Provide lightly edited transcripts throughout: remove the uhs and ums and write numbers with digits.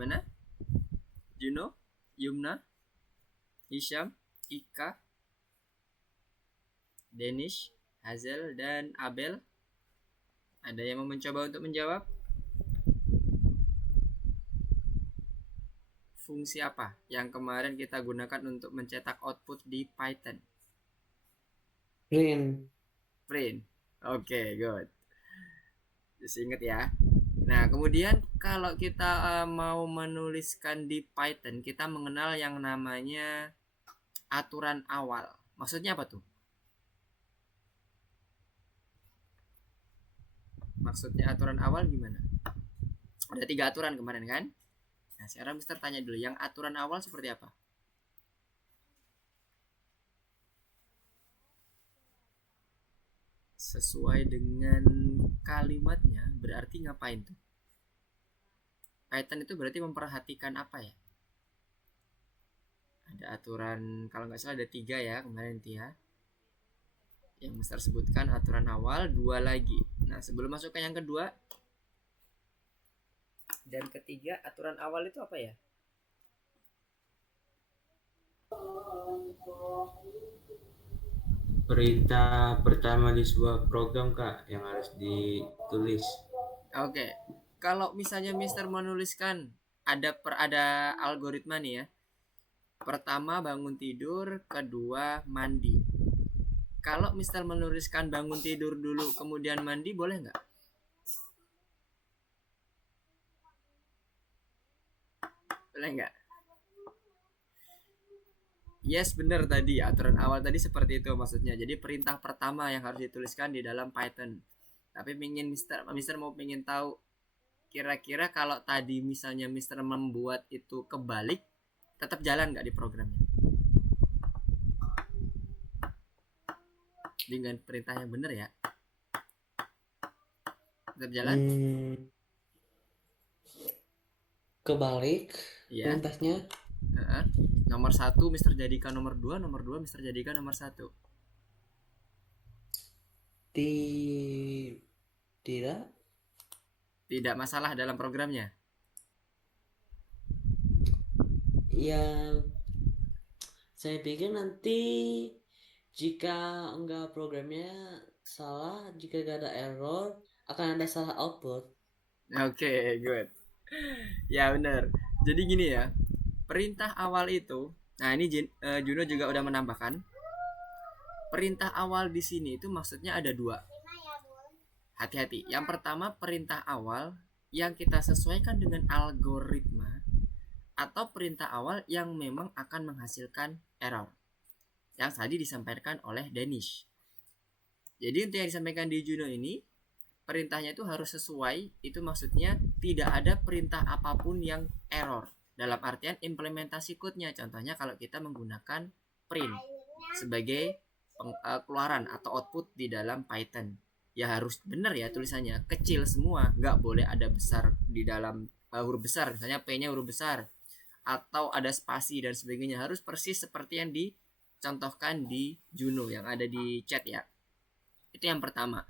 Gimana? Juno, Yumna, Hisham, Ika, Danish, Hazel, dan Abel. Ada yang mau mencoba untuk menjawab? Fungsi apa yang kemarin kita gunakan untuk mencetak output di Python? Print. Print. Oke, good. Just ingat ya. Nah, kemudian kalau kita mau menuliskan di Python, kita mengenal yang namanya aturan awal. Maksudnya apa tuh? Maksudnya aturan awal gimana? Ada 3 aturan kemarin kan? Nah, sekarang Mister tanya dulu, yang aturan awal seperti apa? Sesuai dengan kalimatnya, berarti ngapain tuh? Python itu berarti memperhatikan apa ya? Ada aturan, kalau nggak salah ada 3 ya kemarin Tia. Yang Mister sebutkan aturan awal, 2 lagi. Nah, sebelum masuk ke yang kedua dan ketiga, aturan awal itu apa ya? Perintah pertama di sebuah program, Kak, yang harus ditulis. Oke, kalau misalnya Mister menuliskan ada algoritma nih ya. Pertama bangun tidur, kedua mandi. Kalau Mister menuliskan bangun tidur dulu kemudian mandi, boleh nggak? Boleh nggak? Yes, benar tadi. Aturan awal tadi seperti itu maksudnya. Jadi perintah pertama yang harus dituliskan di dalam Python. Tapi Mister mau pengen tahu kira-kira kalau tadi misalnya Mister membuat itu kebalik, tetap jalan nggak di programnya? Dengan perintah yang benar ya. Tetap jalan? Kebalik Iya. perintahnya. Nomor 1 Mister jadikan nomor 2, nomor 2 Mister jadikan nomor 1. Tidak. Tidak masalah dalam programnya. Ya, saya pikir nanti jika enggak programnya salah, jika gak ada error, akan ada salah output. Oke, good. Ya benar. Jadi gini ya, perintah awal itu, nah ini Juno juga udah menambahkan, perintah awal di sini itu maksudnya ada 2. Hati-hati. Yang pertama perintah awal yang kita sesuaikan dengan algoritma, atau perintah awal yang memang akan menghasilkan error. Yang tadi disampaikan oleh Danish. Jadi untuk yang disampaikan di Juno ini, perintahnya itu harus sesuai. Itu maksudnya tidak ada perintah apapun yang error. Dalam artian implementasi code-nya. Contohnya kalau kita menggunakan print sebagai keluaran atau output di dalam Python. Ya harus benar ya tulisannya. Kecil semua. Nggak boleh ada besar di dalam huruf besar. Misalnya P-nya huruf besar. Atau ada spasi dan sebagainya. Harus persis seperti yang dicontohkan di Juno yang ada di chat ya. Itu yang pertama.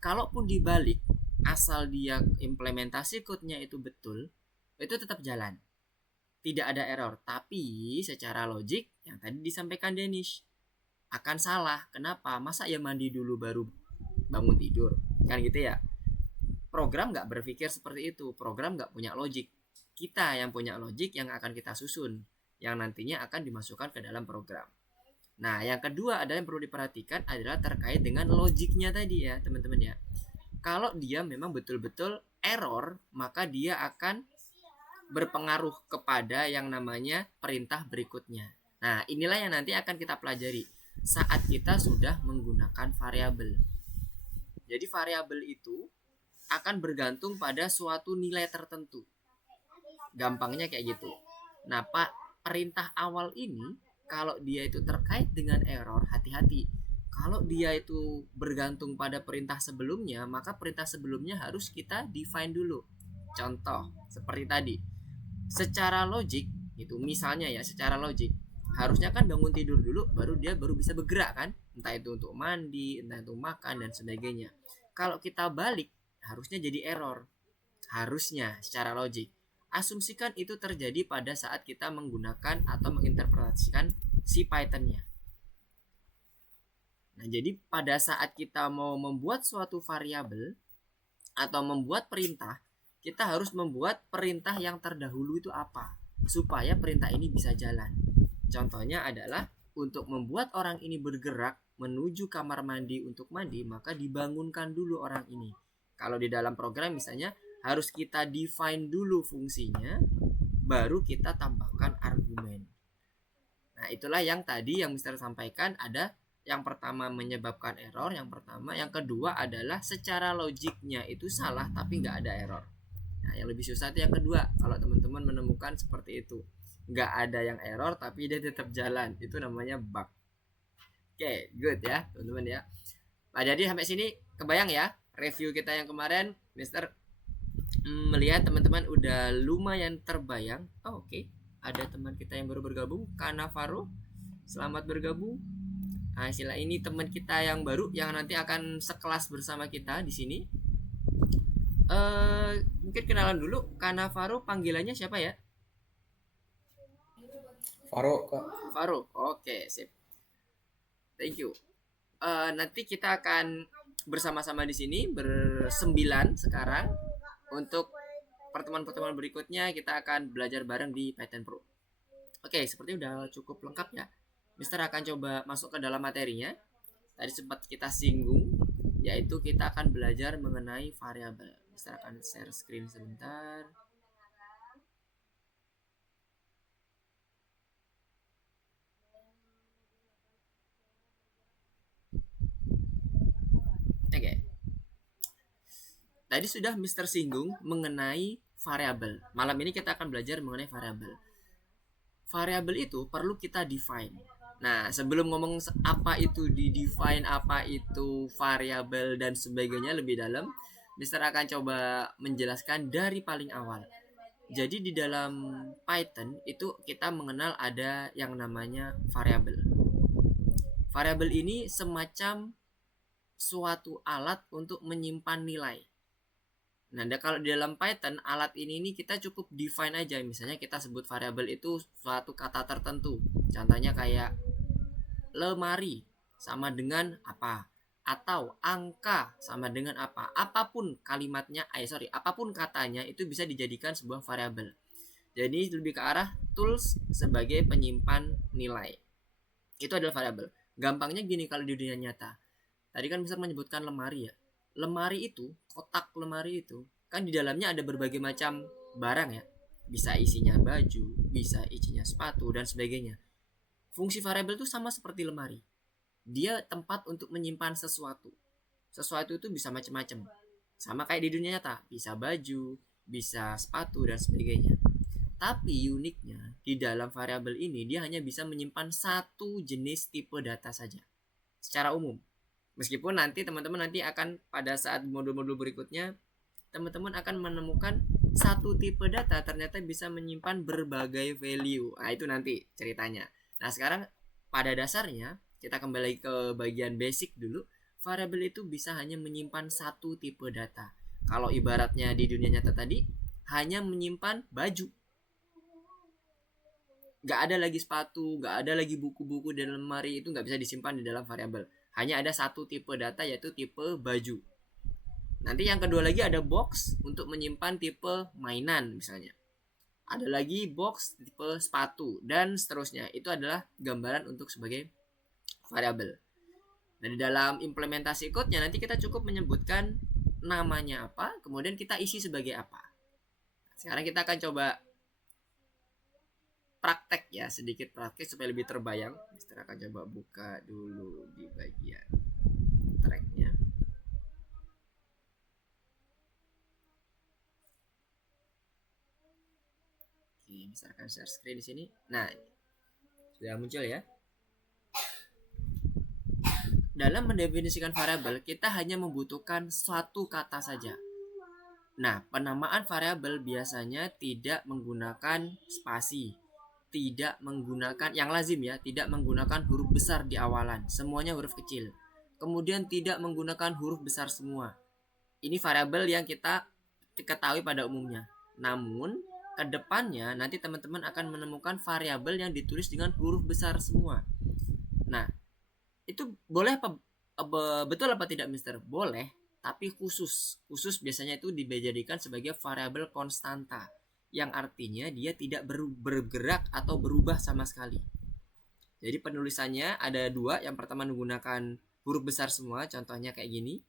Kalaupun dibalik, asal dia implementasi code-nya itu betul, itu tetap jalan. Tidak ada error. Tapi secara logik, yang tadi disampaikan Danish, akan salah. Kenapa? Masa ya mandi dulu baru bangun tidur? Kan gitu ya. Program nggak berpikir seperti itu. Program nggak punya logik. Kita yang punya logik yang akan kita susun. Yang nantinya akan dimasukkan ke dalam program. Nah, yang kedua adalah yang perlu diperhatikan adalah terkait dengan logiknya tadi ya, teman-teman ya. Kalau dia memang betul-betul error, maka dia akan berpengaruh kepada yang namanya perintah berikutnya. Nah, inilah yang nanti akan kita pelajari saat kita sudah menggunakan variabel. Jadi variabel itu akan bergantung pada suatu nilai tertentu. Gampangnya kayak gitu. Nah, perintah awal ini kalau dia itu terkait dengan error, hati-hati. Kalau dia itu bergantung pada perintah sebelumnya, maka perintah sebelumnya harus kita define dulu. Contoh seperti tadi. Secara logik, itu misalnya ya, secara logik harusnya kan bangun tidur dulu baru dia baru bisa bergerak kan? Entah itu untuk mandi, entah itu makan dan sebagainya. Kalau kita balik, harusnya jadi error. Harusnya secara logik. Asumsikan itu terjadi pada saat kita menggunakan atau menginterpretasikan si Python-nya. Nah, jadi pada saat kita mau membuat suatu variabel atau membuat perintah, kita harus membuat perintah yang terdahulu itu apa, supaya perintah ini bisa jalan. Contohnya adalah untuk membuat orang ini bergerak menuju kamar mandi untuk mandi, maka dibangunkan dulu orang ini. Kalau di dalam program misalnya harus kita define dulu fungsinya, baru kita tambahkan argumen. Nah, itulah yang tadi yang Mister sampaikan, ada yang pertama menyebabkan error, yang kedua adalah secara logiknya itu salah tapi nggak ada error. Nah, yang lebih susah itu yang kedua, kalau teman-teman menemukan seperti itu, nggak ada yang error tapi dia tetap jalan, itu namanya bug. Oke, good ya teman-teman ya. Nah, jadi sampai sini kebayang ya review kita yang kemarin. Mister melihat teman-teman udah lumayan terbayang. Oke. Ada teman kita yang baru bergabung, Kanavaro. Selamat bergabung. Nah, istilah ini teman kita yang baru yang nanti akan sekelas bersama kita di sini. Mungkin kenalan dulu. Kanavaro panggilannya siapa ya? Faro, Kak. Faro. Oke, sip. Thank you. Nanti kita akan bersama-sama di sini bersembilan sekarang. Untuk pertemuan-pertemuan berikutnya kita akan belajar bareng di Python Pro. Oke, sepertinya udah cukup lengkap ya. Mister akan coba masuk ke dalam materinya. Tadi sempat kita singgung, yaitu kita akan belajar mengenai variabel. Mister akan share screen sebentar. Oke. Tadi sudah Mister singgung mengenai variabel. Malam ini kita akan belajar mengenai variabel. Variabel itu perlu kita define. Nah, sebelum ngomong apa itu di define, apa itu variabel dan sebagainya lebih dalam, Mister akan coba menjelaskan dari paling awal. Jadi di dalam Python itu kita mengenal ada yang namanya variabel. Variabel ini semacam suatu alat untuk menyimpan nilai. Nah, kalau di dalam Python alat ini kita cukup define aja. Misalnya kita sebut variabel itu suatu kata tertentu. Contohnya kayak lemari sama dengan apa, atau angka sama dengan apa. Apapun kalimatnya, apapun katanya itu bisa dijadikan sebuah variabel. Jadi lebih ke arah tools sebagai penyimpan nilai. Itu adalah variabel. Gampangnya gini kalau di dunia nyata. Tadi kan bisa menyebutkan lemari ya. Lemari itu, kotak lemari itu, kan di dalamnya ada berbagai macam barang ya. Bisa isinya baju, bisa isinya sepatu, dan sebagainya. Fungsi variabel itu sama seperti lemari. Dia tempat untuk menyimpan sesuatu. Sesuatu itu bisa macam-macam. Sama kayak di dunia nyata, bisa baju, bisa sepatu, dan sebagainya. Tapi uniknya, di dalam variabel ini, dia hanya bisa menyimpan satu jenis tipe data saja. Secara umum. Meskipun nanti teman-teman akan pada saat modul-modul berikutnya teman-teman akan menemukan satu tipe data ternyata bisa menyimpan berbagai value. Nah, itu nanti ceritanya. Nah, sekarang pada dasarnya kita kembali ke bagian basic dulu. Variabel itu bisa hanya menyimpan satu tipe data. Kalau ibaratnya di dunia nyata tadi hanya menyimpan baju. Gak ada lagi sepatu, gak ada lagi buku-buku dan lemari, itu gak bisa disimpan di dalam variabel. Hanya ada satu tipe data yaitu tipe baju. Nanti yang kedua lagi ada box untuk menyimpan tipe mainan misalnya. Ada lagi box tipe sepatu dan seterusnya. Itu adalah gambaran untuk sebagai variabel. Dan di dalam implementasi code-nya nanti kita cukup menyebutkan namanya apa, kemudian kita isi sebagai apa. Sekarang kita akan coba praktek ya, sedikit praktek supaya lebih terbayang. Mister akan coba buka dulu di bagian tracknya. Oke, Mister akan share screen di sini. Nah, sudah muncul ya. Dalam mendefinisikan variabel, kita hanya membutuhkan suatu kata saja. Nah, penamaan variabel biasanya tidak menggunakan spasi, tidak menggunakan yang lazim ya, tidak menggunakan huruf besar di awalan, semuanya huruf kecil. Kemudian tidak menggunakan huruf besar semua. Ini variabel yang kita ketahui pada umumnya. Namun kedepannya nanti teman-teman akan menemukan variabel yang ditulis dengan huruf besar semua. Nah, itu boleh apa betul apa tidak, Mister? Boleh, tapi khusus biasanya itu dijadikan sebagai variabel konstanta, yang artinya dia tidak bergerak atau berubah sama sekali. Jadi penulisannya ada dua. Yang pertama menggunakan huruf besar semua, contohnya kayak gini,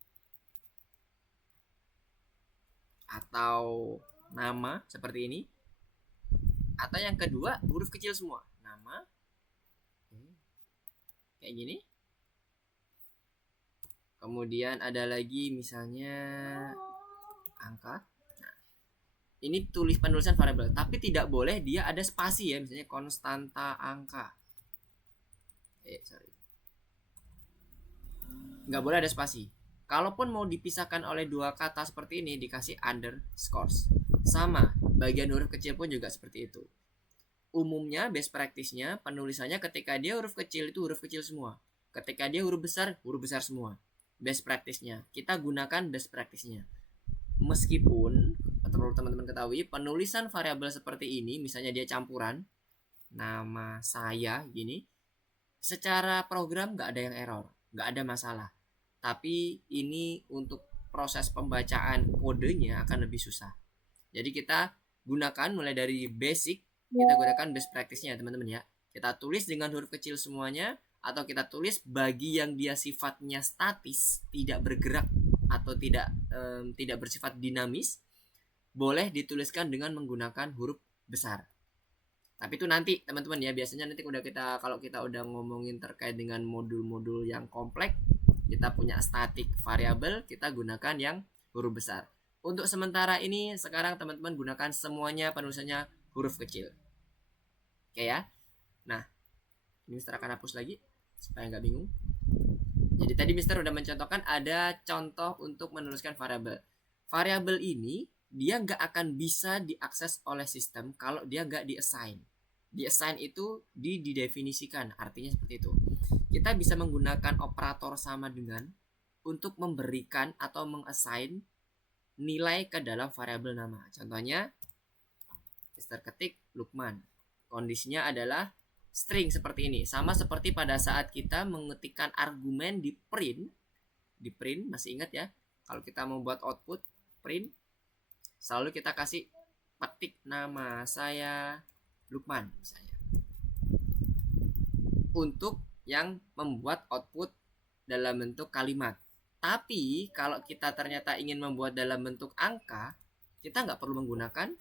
atau nama seperti ini, atau yang kedua huruf kecil semua, nama kayak gini. Kemudian ada lagi misalnya angka. Nah, ini penulisan variabel, tapi tidak boleh dia ada spasi ya, misalnya konstanta angka. Nggak boleh ada spasi. Kalaupun mau dipisahkan oleh dua kata seperti ini, dikasih underscores. Sama, bagian huruf kecil pun juga seperti itu. Umumnya best practice-nya penulisannya ketika dia huruf kecil itu huruf kecil semua. Ketika dia huruf besar semua. Best practice-nya. Kita gunakan best practice-nya. Meskipun perlu teman-teman ketahui, penulisan variabel seperti ini, misalnya dia campuran, nama saya gini, secara program nggak ada yang error, nggak ada masalah. Tapi ini untuk proses pembacaan kodenya akan lebih susah. Jadi kita gunakan mulai dari basic, kita gunakan best practice-nya teman-teman ya. Kita tulis dengan huruf kecil semuanya, atau kita tulis bagi yang dia sifatnya statis, tidak bergerak atau tidak bersifat dinamis, boleh dituliskan dengan menggunakan huruf besar. Tapi itu nanti teman-teman ya, biasanya nanti kalau kita udah ngomongin terkait dengan modul-modul yang kompleks, kita punya static variabel, kita gunakan yang huruf besar. Untuk sementara ini sekarang teman-teman gunakan semuanya penulisannya huruf kecil. Oke ya. Nah, ini Mister akan hapus lagi supaya nggak bingung. Jadi tadi Mister udah mencontohkan ada contoh untuk menuliskan variabel. Variabel ini dia nggak akan bisa diakses oleh sistem kalau dia nggak di-assign. Di-assign itu didefinisikan, artinya seperti itu. Kita bisa menggunakan operator sama dengan untuk memberikan atau meng-assign nilai ke dalam variabel nama. Contohnya, Mister ketik Lukman. Kondisinya adalah string seperti ini. Sama seperti pada saat kita mengetikkan argumen di print. Di print, masih ingat ya? Kalau kita membuat output print, selalu kita kasih petik nama saya Lukman misalnya. Untuk yang membuat output dalam bentuk kalimat. Tapi kalau kita ternyata ingin membuat dalam bentuk angka, kita nggak perlu menggunakan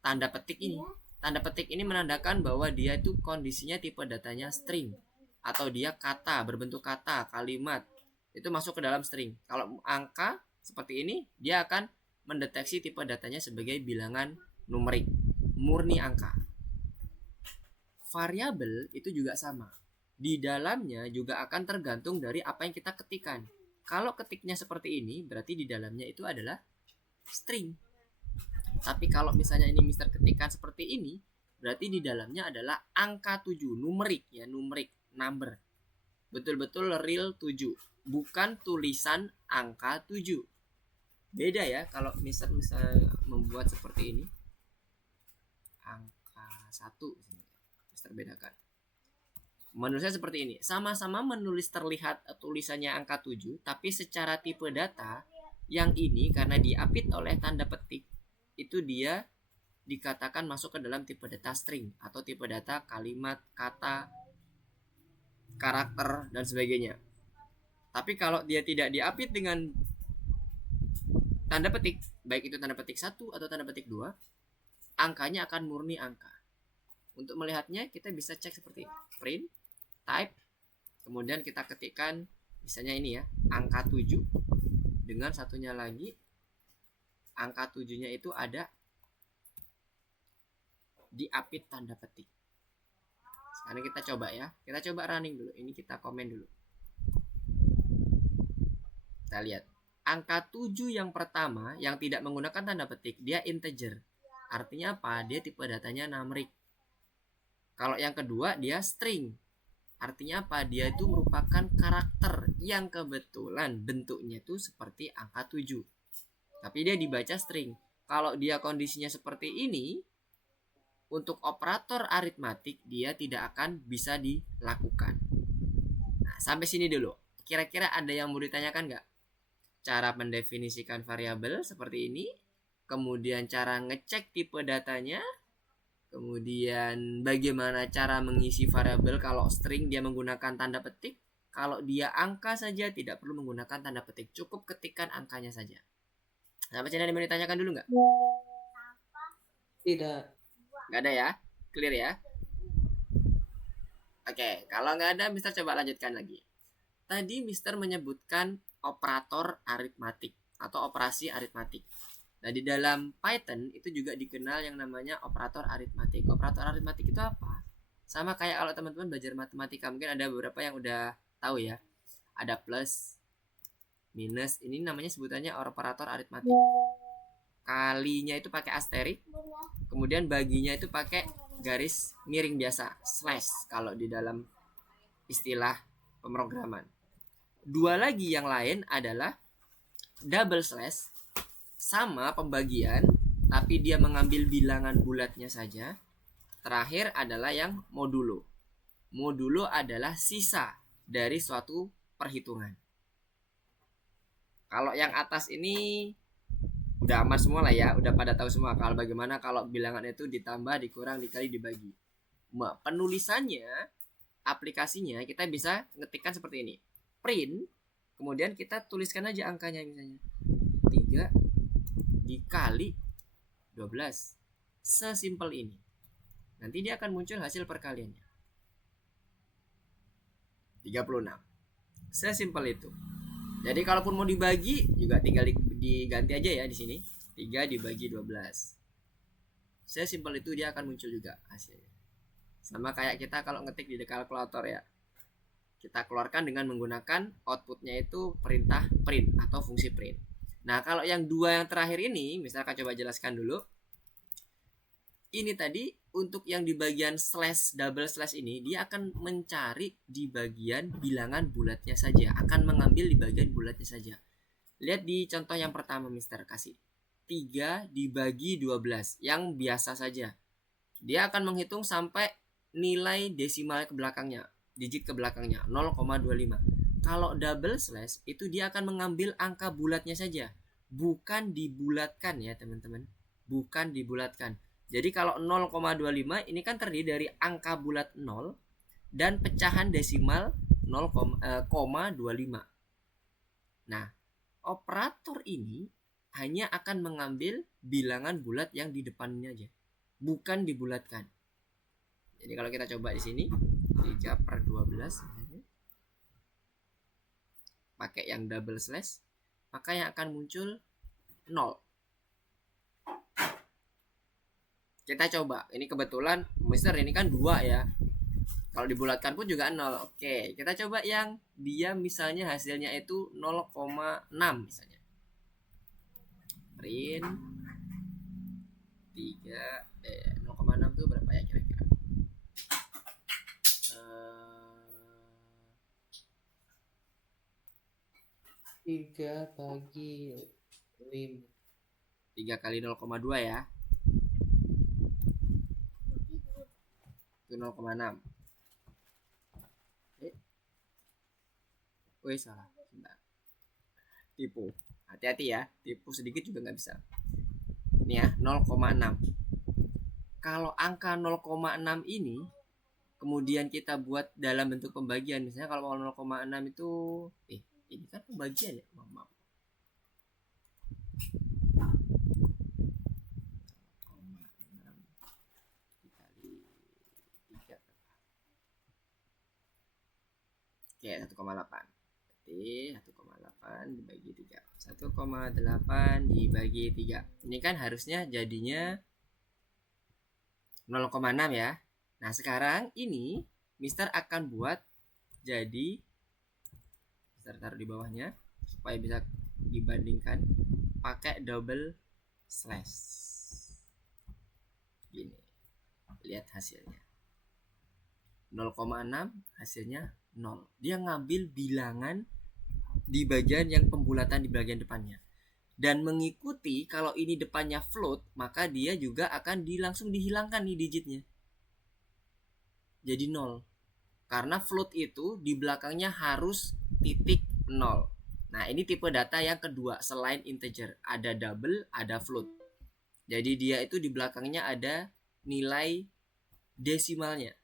tanda petik ini. Tanda petik ini menandakan bahwa dia itu kondisinya tipe datanya string, atau dia kata, berbentuk kata, kalimat. Itu masuk ke dalam string. Kalau angka seperti ini, dia akan mendeteksi tipe datanya sebagai bilangan numerik, murni angka. Variabel itu juga sama. Di dalamnya juga akan tergantung dari apa yang kita ketikkan. Kalau ketiknya seperti ini, berarti di dalamnya itu adalah string. Tapi kalau misalnya ini Mister ketikkan seperti ini, berarti di dalamnya adalah angka 7, numerik ya, numerik, number. Betul-betul real 7, bukan tulisan angka 7. Beda ya kalau Mister membuat seperti ini. Angka 1 Mister bedakan. Menurut saya seperti ini. Sama-sama menulis terlihat tulisannya angka 7, tapi secara tipe data yang ini karena diapit oleh tanda petik, itu dia dikatakan masuk ke dalam tipe data string atau tipe data kalimat, kata, karakter dan sebagainya. Tapi kalau dia tidak diapit dengan tanda petik, baik itu tanda petik 1 atau tanda petik 2, angkanya akan murni angka. Untuk melihatnya kita bisa cek seperti ini. Print, type, kemudian kita ketikkan misalnya ini ya, angka 7 dengan satunya lagi angka 7-nya itu ada diapit tanda petik. Sekarang kita coba ya. Kita coba running dulu. Ini kita komen dulu. Kita lihat. Angka 7 yang pertama yang tidak menggunakan tanda petik, dia integer. Artinya apa? Dia tipe datanya numerik. Kalau yang kedua dia string. Artinya apa? Dia itu merupakan karakter yang kebetulan bentuknya itu seperti angka 7. Tapi dia dibaca string. Kalau dia kondisinya seperti ini, untuk operator aritmatik dia tidak akan bisa dilakukan. Nah, sampai sini dulu. Kira-kira ada yang mau ditanyakan nggak? Cara mendefinisikan variabel seperti ini, kemudian cara ngecek tipe datanya, kemudian bagaimana cara mengisi variabel kalau string dia menggunakan tanda petik, kalau dia angka saja tidak perlu menggunakan tanda petik, cukup ketikkan angkanya saja. Sampai sini ada yang mau ditanyakan dulu nggak? Tidak. Nggak ada ya? Clear ya? Oke, kalau nggak ada, Mister coba lanjutkan lagi. Tadi Mister menyebutkan operator aritmatik atau operasi aritmatik. Nah, di dalam Python itu juga dikenal yang namanya operator aritmatik. Operator aritmatik itu apa? Sama kayak kalau teman-teman belajar matematika, mungkin ada beberapa yang udah tahu ya. Ada plus, minus, ini namanya sebutannya operator aritmatik. Kalinya itu pakai asterik, kemudian baginya itu pakai garis miring biasa, slash kalau di dalam istilah pemrograman. Dua lagi yang lain adalah double slash, sama pembagian tapi dia mengambil bilangan bulatnya saja. Terakhir adalah yang modulo. Modulo adalah sisa dari suatu perhitungan. Kalau yang atas ini udah aman semua lah ya, udah pada tahu semua kalau bagaimana kalau bilangan itu ditambah, dikurang, dikali, dibagi. Penulisannya, aplikasinya kita bisa ngetikkan seperti ini. Print, kemudian kita tuliskan aja angkanya, misalnya 3 dikali 12. Sesimpel ini. Nanti dia akan muncul hasil perkaliannya. 36. Sesimpel itu. Jadi kalaupun mau dibagi juga tinggal diganti aja ya di sini. 3 dibagi 12. Sesimpel itu dia akan muncul juga hasilnya. Sama kayak kita kalau ngetik di kalkulator ya. Kita keluarkan dengan menggunakan outputnya itu perintah print atau fungsi print. Nah, kalau yang dua yang terakhir ini, misalkan coba jelaskan dulu. Ini tadi untuk yang di bagian slash, double slash ini, dia akan mencari di bagian bilangan bulatnya saja, akan mengambil di bagian bulatnya saja. Lihat di contoh yang pertama Mister kasih. 3 dibagi 12, yang biasa saja. Dia akan menghitung sampai nilai desimal ke belakangnya, digit ke belakangnya, 0,25. Kalau double slash itu dia akan mengambil angka bulatnya saja, bukan dibulatkan ya teman-teman, bukan dibulatkan. Jadi kalau 0,25 ini kan terdiri dari angka bulat 0 dan pecahan desimal 0,25. Nah, operator ini hanya akan mengambil bilangan bulat yang di depannya aja, bukan dibulatkan. Jadi kalau kita coba di sini 3/12 pakai yang double slash, maka yang akan muncul 0. Kita coba, ini kebetulan Mister ini kan 2 ya. Kalau dibulatkan pun juga 0. Oke, kita coba yang dia misalnya hasilnya itu 0,6 misalnya. Print 0,6 itu berapa ya kira-kira? 3 bagi 5. 3 kali 0,2 ya. Itu 0,6. Wih salah. Bentar. Tipu. Hati-hati ya. Tipu sedikit juga nggak bisa. Ini ya 0,6. Kalau angka 0,6 ini kemudian kita buat dalam bentuk pembagian, misalnya kalau 0,6 itu ini kan pembagian ya, maaf. 1,8. Berarti 1,8 dibagi 3. 1,8 dibagi 3. Ini kan harusnya jadinya 0,6 ya. Nah, sekarang ini Mister akan buat jadi, Mister taruh di bawahnya supaya bisa dibandingkan pakai double slash. Gini. Lihat hasilnya. 0,6 hasilnya 0. Dia ngambil bilangan di bagian yang pembulatan di bagian depannya. dan mengikuti kalau ini depannya float, maka dia juga akan langsung dihilangkan nih digitnya. Jadi 0. Karena float itu di belakangnya harus titik 0. Nah, ini tipe data yang kedua selain integer. Ada double, ada float. Jadi dia itu di belakangnya ada nilai desimalnya.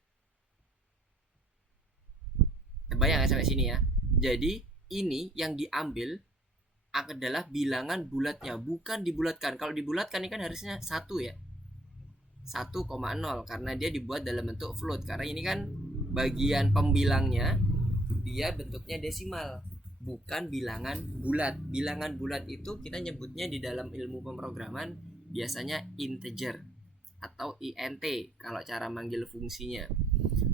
Terbayang ya sampai sini ya. Jadi ini yang diambil adalah bilangan bulatnya, bukan dibulatkan. Kalau dibulatkan ini kan harusnya 1 ya. 1,0 karena dia dibuat dalam bentuk float. Karena ini kan bagian pembilangnya dia bentuknya desimal, bukan bilangan bulat. Bilangan bulat itu kita nyebutnya di dalam ilmu pemrograman biasanya integer atau int kalau cara manggil fungsinya.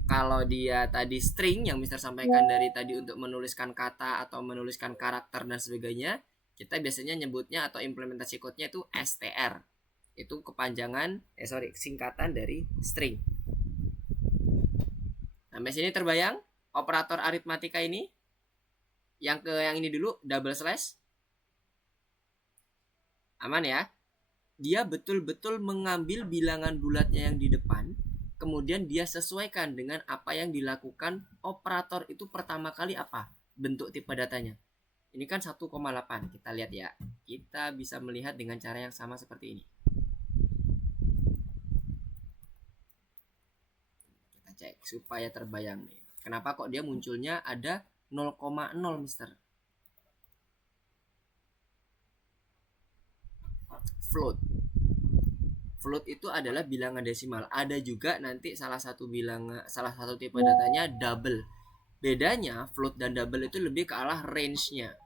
Kalau dia tadi string yang Mister sampaikan dari tadi untuk menuliskan kata atau menuliskan karakter dan sebagainya, kita biasanya nyebutnya atau implementasi code-nya itu str. Itu kepanjangan singkatan dari string. Sampai sini terbayang operator aritmatika ini? Yang ini dulu double slash. Aman ya? Dia betul-betul mengambil bilangan bulatnya yang di depan, kemudian dia sesuaikan dengan apa yang dilakukan operator itu pertama kali apa? Bentuk tipe datanya. Ini kan 1,8. Kita lihat ya. Kita bisa melihat dengan cara yang sama seperti ini. Kita cek supaya terbayang nih. Kenapa kok dia munculnya ada 0,0 Mister? Float. Float itu adalah bilangan desimal. Ada juga nanti salah satu tipe datanya double. Bedanya float dan double itu lebih ke arah range-nya.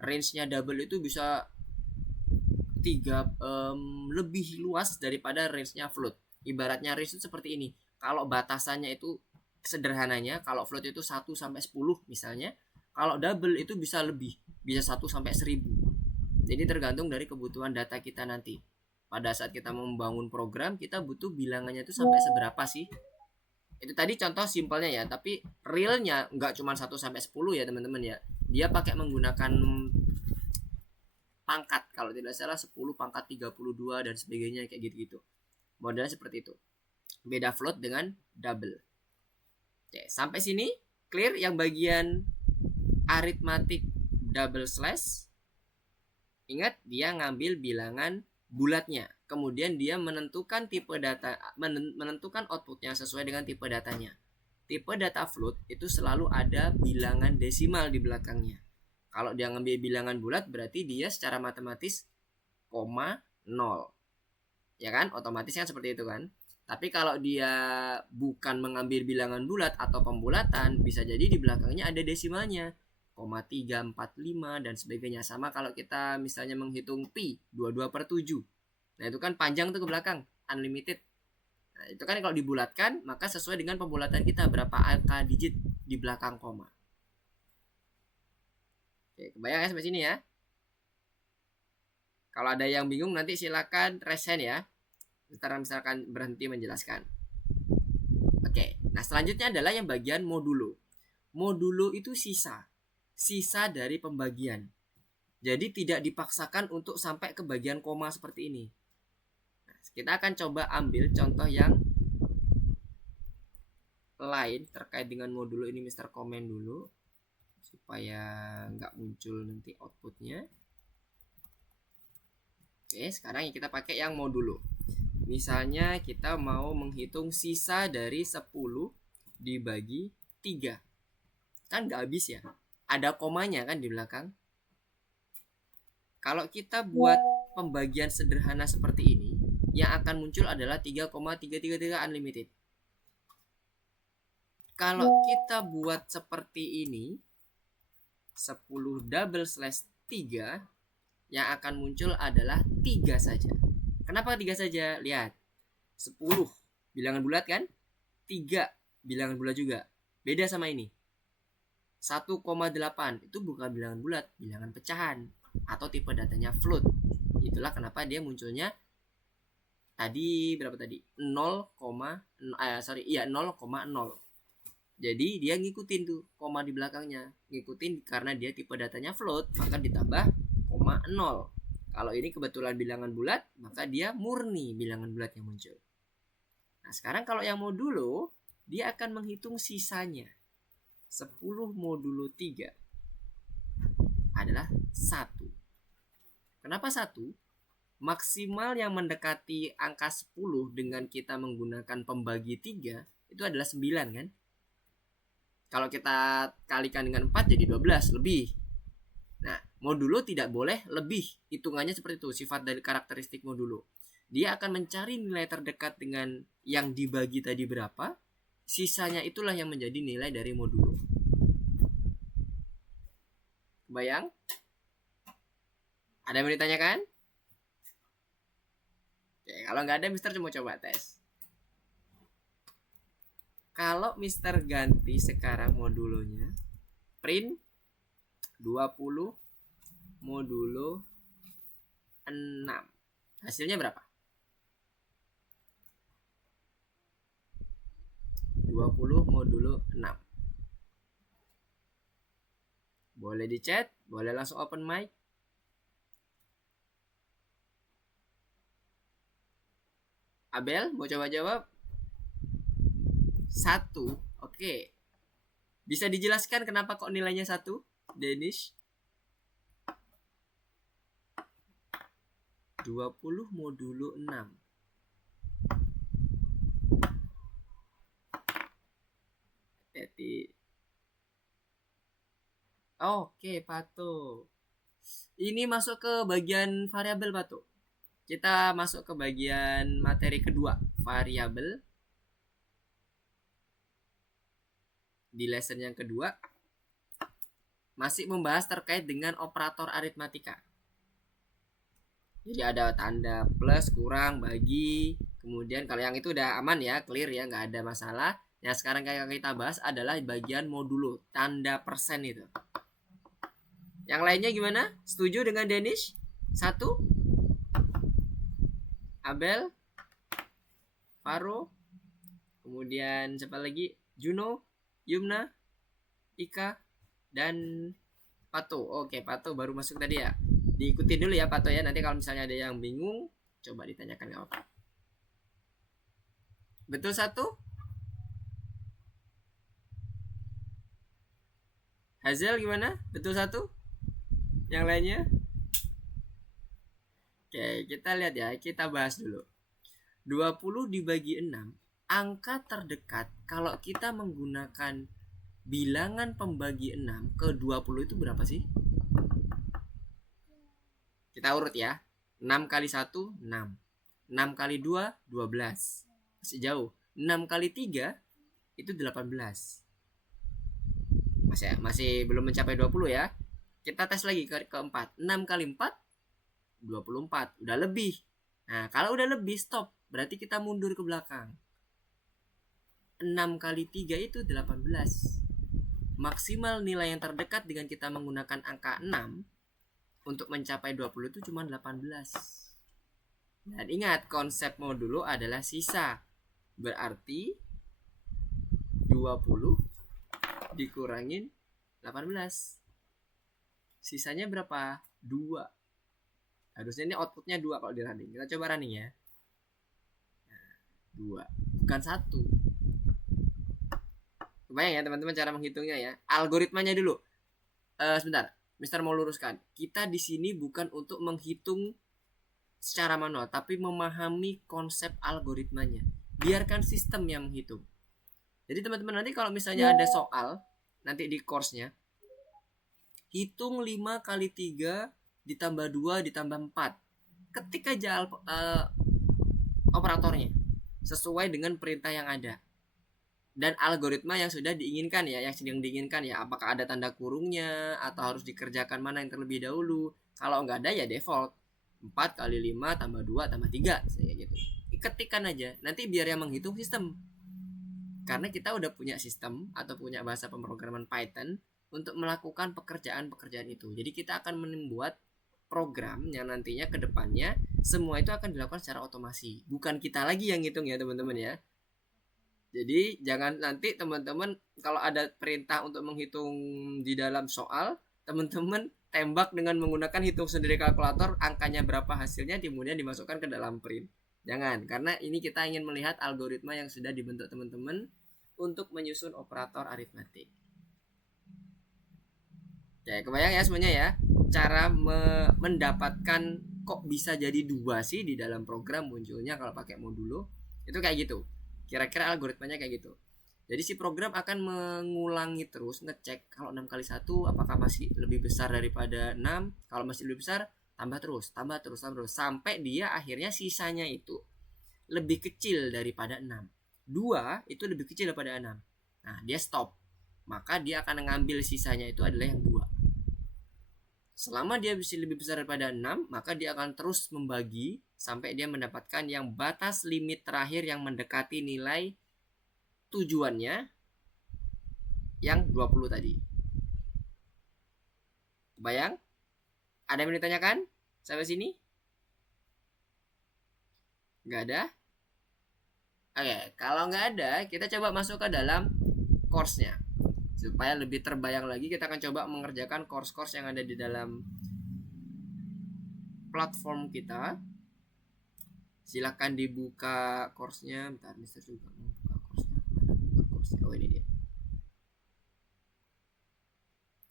Range-nya double itu bisa lebih luas daripada range-nya float. Ibaratnya range itu seperti ini. Kalau batasannya itu sederhananya, kalau float itu 1 sampai 10 misalnya, kalau double itu bisa lebih, bisa 1 sampai 1000. Jadi tergantung dari kebutuhan data kita nanti. Pada saat kita membangun program, kita butuh bilangannya itu sampai seberapa sih? Itu tadi contoh simpelnya ya, tapi realnya nggak cuma 1 sampai 10 ya teman-teman ya. Dia pakai menggunakan pangkat, kalau tidak salah 10 pangkat 32 dan sebagainya kayak gitu-gitu. Modelnya seperti itu. Beda float dengan double. Oke, sampai sini clear yang bagian aritmatik double slash. Ingat, dia ngambil bilangan bulatnya. Kemudian dia menentukan tipe data, menentukan outputnya sesuai dengan tipe datanya. Tipe data float itu selalu ada bilangan desimal di belakangnya. Kalau dia ngambil bilangan bulat berarti dia secara matematis 0. Ya kan? Otomatis kan seperti itu kan? Tapi kalau dia bukan mengambil bilangan bulat atau pembulatan, bisa jadi di belakangnya ada desimalnya. 0,345 dan sebagainya. Sama kalau kita misalnya menghitung pi 22/7. Nah itu kan panjang tuh ke belakang, unlimited. Nah itu kan kalau dibulatkan maka sesuai dengan pembulatan kita berapa angka digit di belakang koma. Oke, kebayang ya sampai sini ya. Kalau ada yang bingung nanti silakan resen ya. Misalkan berhenti menjelaskan. Oke, nah selanjutnya adalah yang bagian modulo. Modulo itu sisa dari pembagian. Jadi tidak dipaksakan untuk sampai ke bagian koma seperti ini. Nah, kita akan coba ambil contoh yang lain terkait dengan modulo ini. Mister komen dulu supaya nggak muncul nanti outputnya. Oke, sekarang kita pakai yang modulo. Misalnya kita mau menghitung sisa dari 10 dibagi 3. Kan nggak habis ya. Ada komanya kan di belakang. Kalau kita buat pembagian sederhana seperti ini, yang akan muncul adalah 3,333 unlimited. Kalau kita buat seperti ini, 10 double slash 3, yang akan muncul adalah 3 saja. Kenapa 3 saja? Lihat. 10 bilangan bulat kan? 3 bilangan bulat juga. Beda sama ini. 1,8 itu bukan bilangan bulat, bilangan pecahan atau tipe datanya float. Itulah kenapa dia munculnya tadi berapa tadi? 0,0. Jadi dia ngikutin tuh koma di belakangnya. Ngikutin karena dia tipe datanya float, maka ditambah 0. Kalau ini kebetulan bilangan bulat, maka dia murni bilangan bulat yang muncul. Nah, sekarang kalau yang modulo, dia akan menghitung sisanya. 10 modulo 3 adalah 1. Kenapa 1? Maksimal yang mendekati angka 10 dengan kita menggunakan pembagi 3 itu adalah 9 kan? Kalau kita kalikan dengan 4 jadi 12 lebih. Nah, modulo tidak boleh lebih. Hitungannya seperti itu, sifat dari karakteristik modulo. Dia akan mencari nilai terdekat dengan yang dibagi tadi berapa, sisanya itulah yang menjadi nilai dari modulo. Bayang? Ada yang mau ditanyakan? Oke, kalau nggak ada, Mister cuma coba tes. Kalau Mister ganti sekarang modulonya, print 20 modulo 6. Hasilnya berapa? 20 modulo 6. Boleh di chat, boleh langsung open mic. Abel mau coba jawab? 1. Oke. Bisa dijelaskan kenapa kok nilainya 1? Danish? 20 modulo 6. Oke, Pato. Ini masuk ke bagian variabel, Pato. Kita masuk ke bagian materi kedua, variabel. Di lesson yang kedua masih membahas terkait dengan operator aritmatika. Jadi ada tanda plus, kurang, bagi. Kemudian kalau yang itu udah aman ya, clear ya, nggak ada masalah. Yang sekarang kayak kita bahas adalah bagian modulo, tanda persen itu. Yang lainnya gimana? Setuju dengan Danish? 1? Abel? Faro? Kemudian siapa lagi? Juno? Yumna? Ika? Dan Pato. Oke, Pato baru masuk tadi ya. Diikuti dulu ya Pato ya. Nanti kalau misalnya ada yang bingung, coba ditanyakan nggak apa-apa. Betul 1? Hazel gimana? Betul 1? Yang lainnya? Oke, kita lihat ya. Kita bahas dulu. 20 dibagi 6. Angka terdekat kalau kita menggunakan bilangan pembagi 6 ke 20 itu berapa sih? Kita urut ya. 6 kali 1, 6. 6 kali 2, 12. Masih jauh. 6 kali 3 itu 18. Masih belum mencapai 20 ya. Kita tes lagi ke 4. 6 kali 4, 24. Udah lebih. Nah, kalau udah lebih stop. Berarti kita mundur ke belakang. 6 kali 3 itu 18. Maksimal nilai yang terdekat dengan kita menggunakan angka 6 untuk mencapai 20 itu cuma 18. Dan ingat, konsep modulo adalah sisa. Berarti 20 dikurangin 18. Sisanya berapa? 2. Harusnya ini outputnya 2 kalau di running. Kita coba running ya. Nah, 2. Bukan 1. Kebayang ya teman-teman cara menghitungnya ya. Algoritmanya dulu. Sebentar. Mister mau luruskan. Kita di sini bukan untuk menghitung secara manual, tapi memahami konsep algoritmanya. Biarkan sistem yang menghitung. Jadi teman-teman nanti kalau misalnya ada soal nanti di course-nya, hitung 5 kali 3 ditambah 2 ditambah 4. Ketik aja operatornya sesuai dengan perintah yang ada. Dan algoritma yang sudah diinginkan ya, yang sedang diinginkan ya, apakah ada tanda kurungnya atau harus dikerjakan mana yang terlebih dahulu. Kalau nggak ada ya default 4 kali 5 tambah 2 tambah 3 kayak gitu. Ketikkan aja, nanti biar yang menghitung sistem. Karena kita udah punya sistem atau punya bahasa pemrograman Python untuk melakukan pekerjaan-pekerjaan itu. Jadi kita akan membuat program yang nantinya ke depannya semua itu akan dilakukan secara otomasi. Bukan kita lagi yang ngitung ya teman-teman ya. Jadi jangan nanti teman-teman kalau ada perintah untuk menghitung di dalam soal, teman-teman tembak dengan menggunakan hitung sendiri kalkulator, angkanya berapa hasilnya, kemudian dimasukkan ke dalam print. Jangan, karena ini kita ingin melihat algoritma yang sudah dibentuk teman-teman untuk menyusun operator aritmatik. Ya, kebayang ya semuanya ya, cara mendapatkan kok bisa jadi 2 sih di dalam program munculnya kalau pakai modulo, itu kayak gitu. Kira-kira algoritmanya kayak gitu. Jadi si program akan mengulangi terus, ngecek kalau 6 kali 1 apakah masih lebih besar daripada 6. Kalau masih lebih besar, tambah terus sampai dia akhirnya sisanya itu lebih kecil daripada 6. 2 itu lebih kecil daripada 6. Nah, dia stop. Maka dia akan mengambil sisanya itu adalah yang 2. Selama dia bisa lebih besar daripada 6, maka dia akan terus membagi sampai dia mendapatkan yang batas limit terakhir yang mendekati nilai tujuannya yang 20 tadi. Bayang? Ada yang ditanyakan sampai sini? Nggak ada? Oke, kalau nggak ada, kita coba masuk ke dalam course-nya. Supaya lebih terbayang lagi, kita akan coba mengerjakan course-course yang ada di dalam platform kita. Silakan dibuka course-nya. Bentar, Mister juga mau buka course-nya. Mana buka course-nya? Oh, ini dia.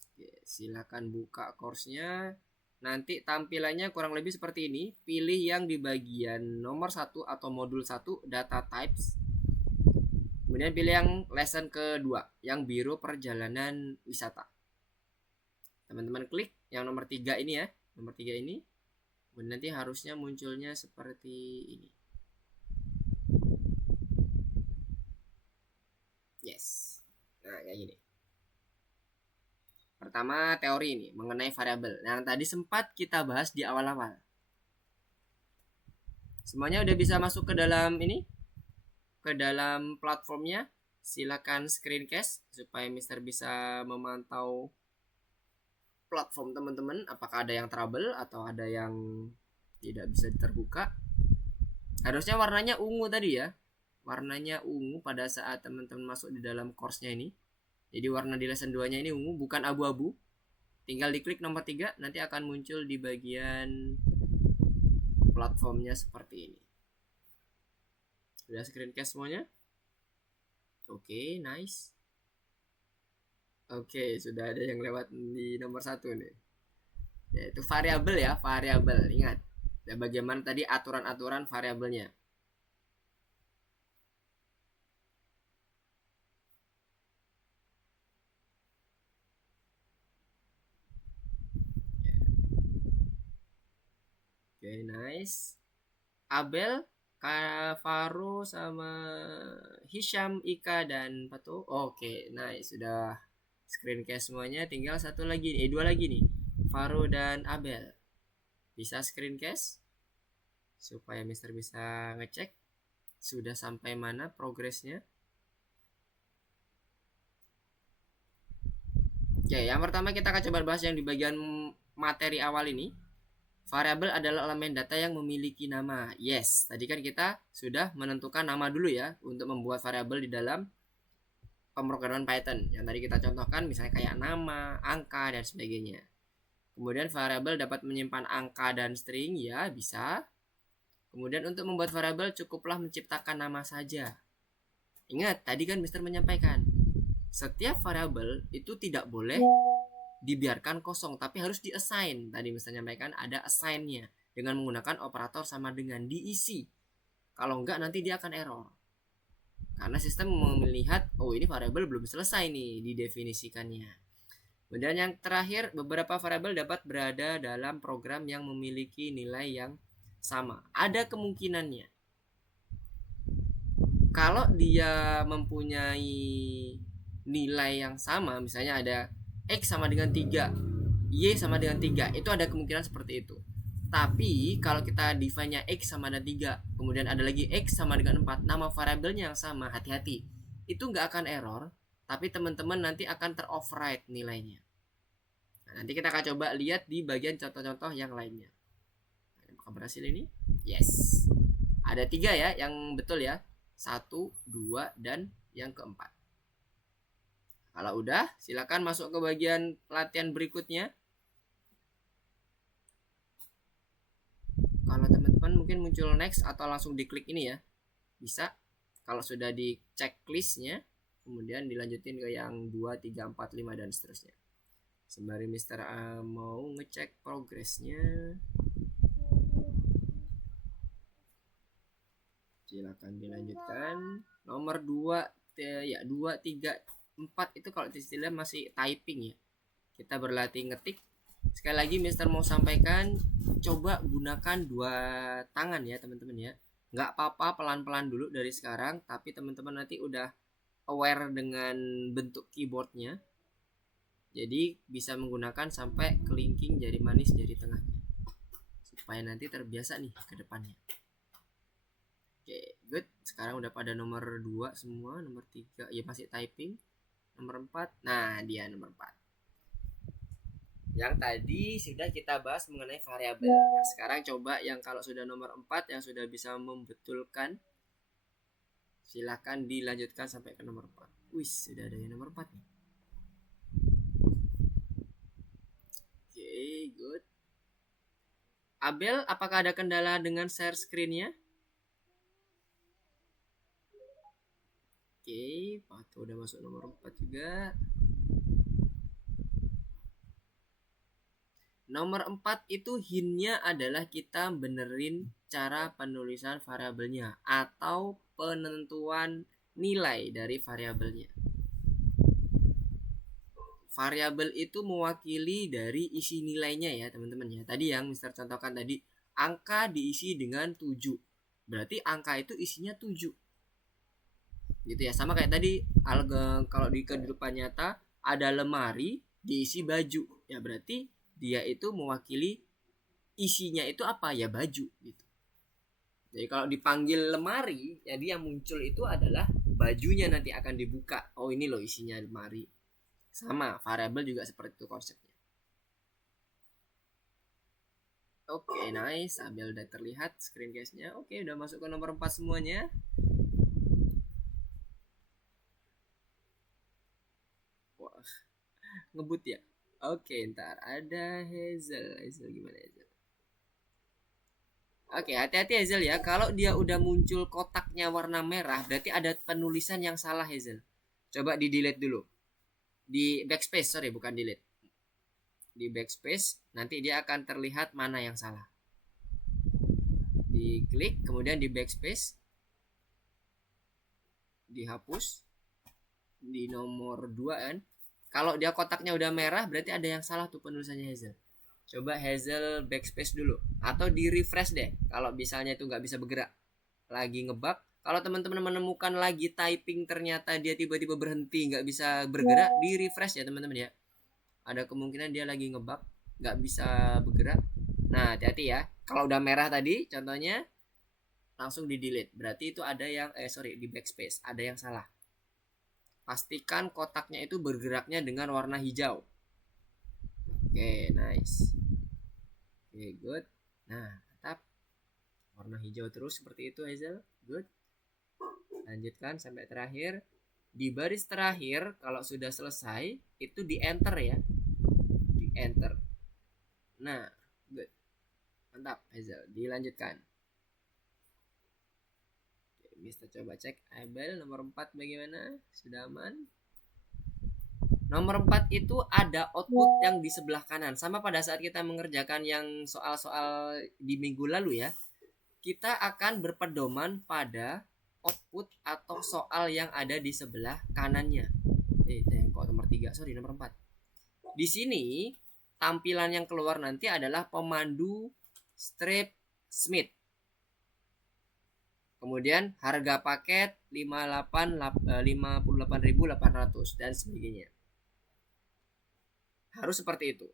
Oke, silakan buka course-nya. Nanti tampilannya kurang lebih seperti ini. Pilih yang di bagian nomor 1 atau modul 1, data types. Kemudian pilih yang lesson kedua, yang biru perjalanan wisata. Teman-teman klik yang nomor 3 ini ya. Nomor 3 ini. Kemudian nanti harusnya munculnya seperti ini. Yes. Nah, kayak gini. Pertama teori ini mengenai variabel. Yang tadi sempat kita bahas di awal-awal. Semuanya udah bisa masuk ke dalam ini? Ke dalam platformnya. Silakan screencast supaya Mister bisa memantau platform teman-teman, apakah ada yang trouble atau ada yang tidak bisa terbuka. Harusnya warnanya ungu tadi ya. Warnanya ungu pada saat teman-teman masuk di dalam course-nya ini. Jadi warna di lesson 2-nya ini ungu, bukan abu-abu. Tinggal diklik nomor 3, nanti akan muncul di bagian platformnya seperti ini. Sudah screencast semuanya? Oke, nice. Oke, sudah ada yang lewat di nomor 1 nih. Yaitu variabel ya, variabel. Ingat. Dan bagaimana tadi aturan-aturan variabelnya. Oke, nice. Abel, Faro sama Hisham, Ika dan Pato. Oke, nice. Sudah screencast semuanya. Tinggal satu lagi, dua lagi nih. Faro dan Abel. Bisa screencast supaya Mister bisa ngecek sudah sampai mana progresnya. Oke, yang pertama kita akan coba bahas yang di bagian materi awal ini. Variabel adalah elemen data yang memiliki nama. Yes, tadi kan kita sudah menentukan nama dulu ya untuk membuat variabel di dalam pemrograman Python. Yang tadi kita contohkan misalnya kayak nama, angka, dan sebagainya. Kemudian variabel dapat menyimpan angka dan string, ya bisa. Kemudian untuk membuat variabel cukuplah menciptakan nama saja. Ingat, tadi kan Mister menyampaikan, setiap variabel itu tidak boleh dibiarkan kosong, tapi harus diassign. Tadi Mister menyampaikan ada assign-nya dengan menggunakan operator sama dengan diisi. Kalau enggak nanti dia akan error. Karena sistem melihat, oh ini variabel belum selesai nih didefinisikannya. Kemudian yang terakhir, beberapa variabel dapat berada dalam program yang memiliki nilai yang sama. Ada kemungkinannya. Kalau dia mempunyai nilai yang sama, misalnya ada X sama dengan 3, Y sama dengan 3, itu ada kemungkinan seperti itu. Tapi kalau kita define-nya X sama dengan 3, kemudian ada lagi X sama dengan 4, nama variabelnya yang sama, hati-hati. Itu nggak akan error, tapi teman-teman nanti akan ter-override nilainya. Nah, nanti kita akan coba lihat di bagian contoh-contoh yang lainnya. Apakah berhasil ini? Yes. Ada 3 ya, yang betul ya. 1, 2, dan yang keempat. Kalau udah, silakan masuk ke bagian pelatihan berikutnya. teman-teman mungkin muncul next atau langsung diklik ini ya. Bisa. Kalau sudah di checklistnya, kemudian dilanjutin ke yang 2, 3, 4, 5 dan seterusnya. Sembari Mister A mau ngecek progresnya. Silakan dilanjutkan. Nomor 2 ya 2, 3, 4 itu kalau istilah masih typing ya. Kita berlatih ngetik. Sekali lagi Mister mau sampaikan, coba gunakan 2 tangan ya teman-teman ya. Nggak apa-apa pelan-pelan dulu dari sekarang, tapi teman-teman nanti udah aware dengan bentuk keyboardnya. Jadi bisa menggunakan sampai kelingking jari manis jari tengahnya. Supaya nanti terbiasa nih ke depannya. Oke, good. Sekarang udah pada nomor 2 semua, nomor 3 ya masih typing. Nomor 4. Nah, dia nomor 4. Yang tadi sudah kita bahas mengenai variabel. Nah, sekarang coba yang kalau sudah nomor 4 yang sudah bisa membetulkan, silakan dilanjutkan sampai ke nomor 4. Wih, sudah ada yang nomor 4 nih. Oke, good. Abel, apakah ada kendala dengan share screen-nya? Oke, Pato udah masuk nomor 4 juga. Nomor 4 itu hintnya adalah kita benerin cara penulisan variabelnya atau penentuan nilai dari variabelnya. Variabel itu mewakili dari isi nilainya ya teman-teman ya. Tadi yang Mister contohkan tadi, angka diisi dengan 7. Berarti angka itu isinya 7. Gitu ya. Sama kayak tadi kalau di kehidupan nyata ada lemari diisi baju. Ya berarti dia itu mewakili isinya itu apa ya, baju gitu. Jadi kalau dipanggil lemari, jadi yang muncul itu adalah bajunya nanti akan dibuka. Oh ini loh isinya lemari. Sama variabel juga seperti itu konsepnya. Oke, nice. Sambil udah terlihat screen case-nya. Oke, udah masuk ke nomor 4 semuanya. Wah, ngebut ya. Oke, ntar ada Hazel. Hazel gimana Hazel? Oke, hati-hati Hazel ya. Kalau dia udah muncul kotaknya warna merah, berarti ada penulisan yang salah Hazel. Coba di delete dulu. Di backspace, sorry bukan delete. Di backspace, nanti dia akan terlihat mana yang salah. Diklik, kemudian di backspace. Dihapus. Di nomor 2 kan. Kalau dia kotaknya udah merah berarti ada yang salah tuh penulisannya Hazel. Coba Hazel backspace dulu atau di refresh deh kalau misalnya itu nggak bisa bergerak, lagi ngebug. Kalau teman-teman menemukan lagi typing ternyata dia tiba-tiba berhenti nggak bisa bergerak, di refresh ya teman-teman ya. Ada kemungkinan dia lagi ngebug nggak bisa bergerak. Nah hati-hati ya, kalau udah merah tadi contohnya langsung di delete, berarti itu ada yang di backspace ada yang salah. Pastikan kotaknya itu bergeraknya dengan warna hijau. Oke, nice. Oke, good. Nah, mantap. Warna hijau terus seperti itu, Hazel. Good. Lanjutkan sampai terakhir. Di baris terakhir, kalau sudah selesai, itu di enter ya. Di enter. Nah, good. Mantap, Hazel. Dilanjutkan. Mister coba cek Abel nomor 4 bagaimana? Sudah aman? Nomor 4 itu ada output yang di sebelah kanan. Sama pada saat kita mengerjakan yang soal-soal di minggu lalu ya. Kita akan berpedoman pada output atau soal yang ada di sebelah kanannya. Kok nomor 3? Sorry, nomor 4. Di sini tampilan yang keluar nanti adalah pemandu strip Smith. Kemudian harga paket 58.800 dan sebagainya. Harus seperti itu.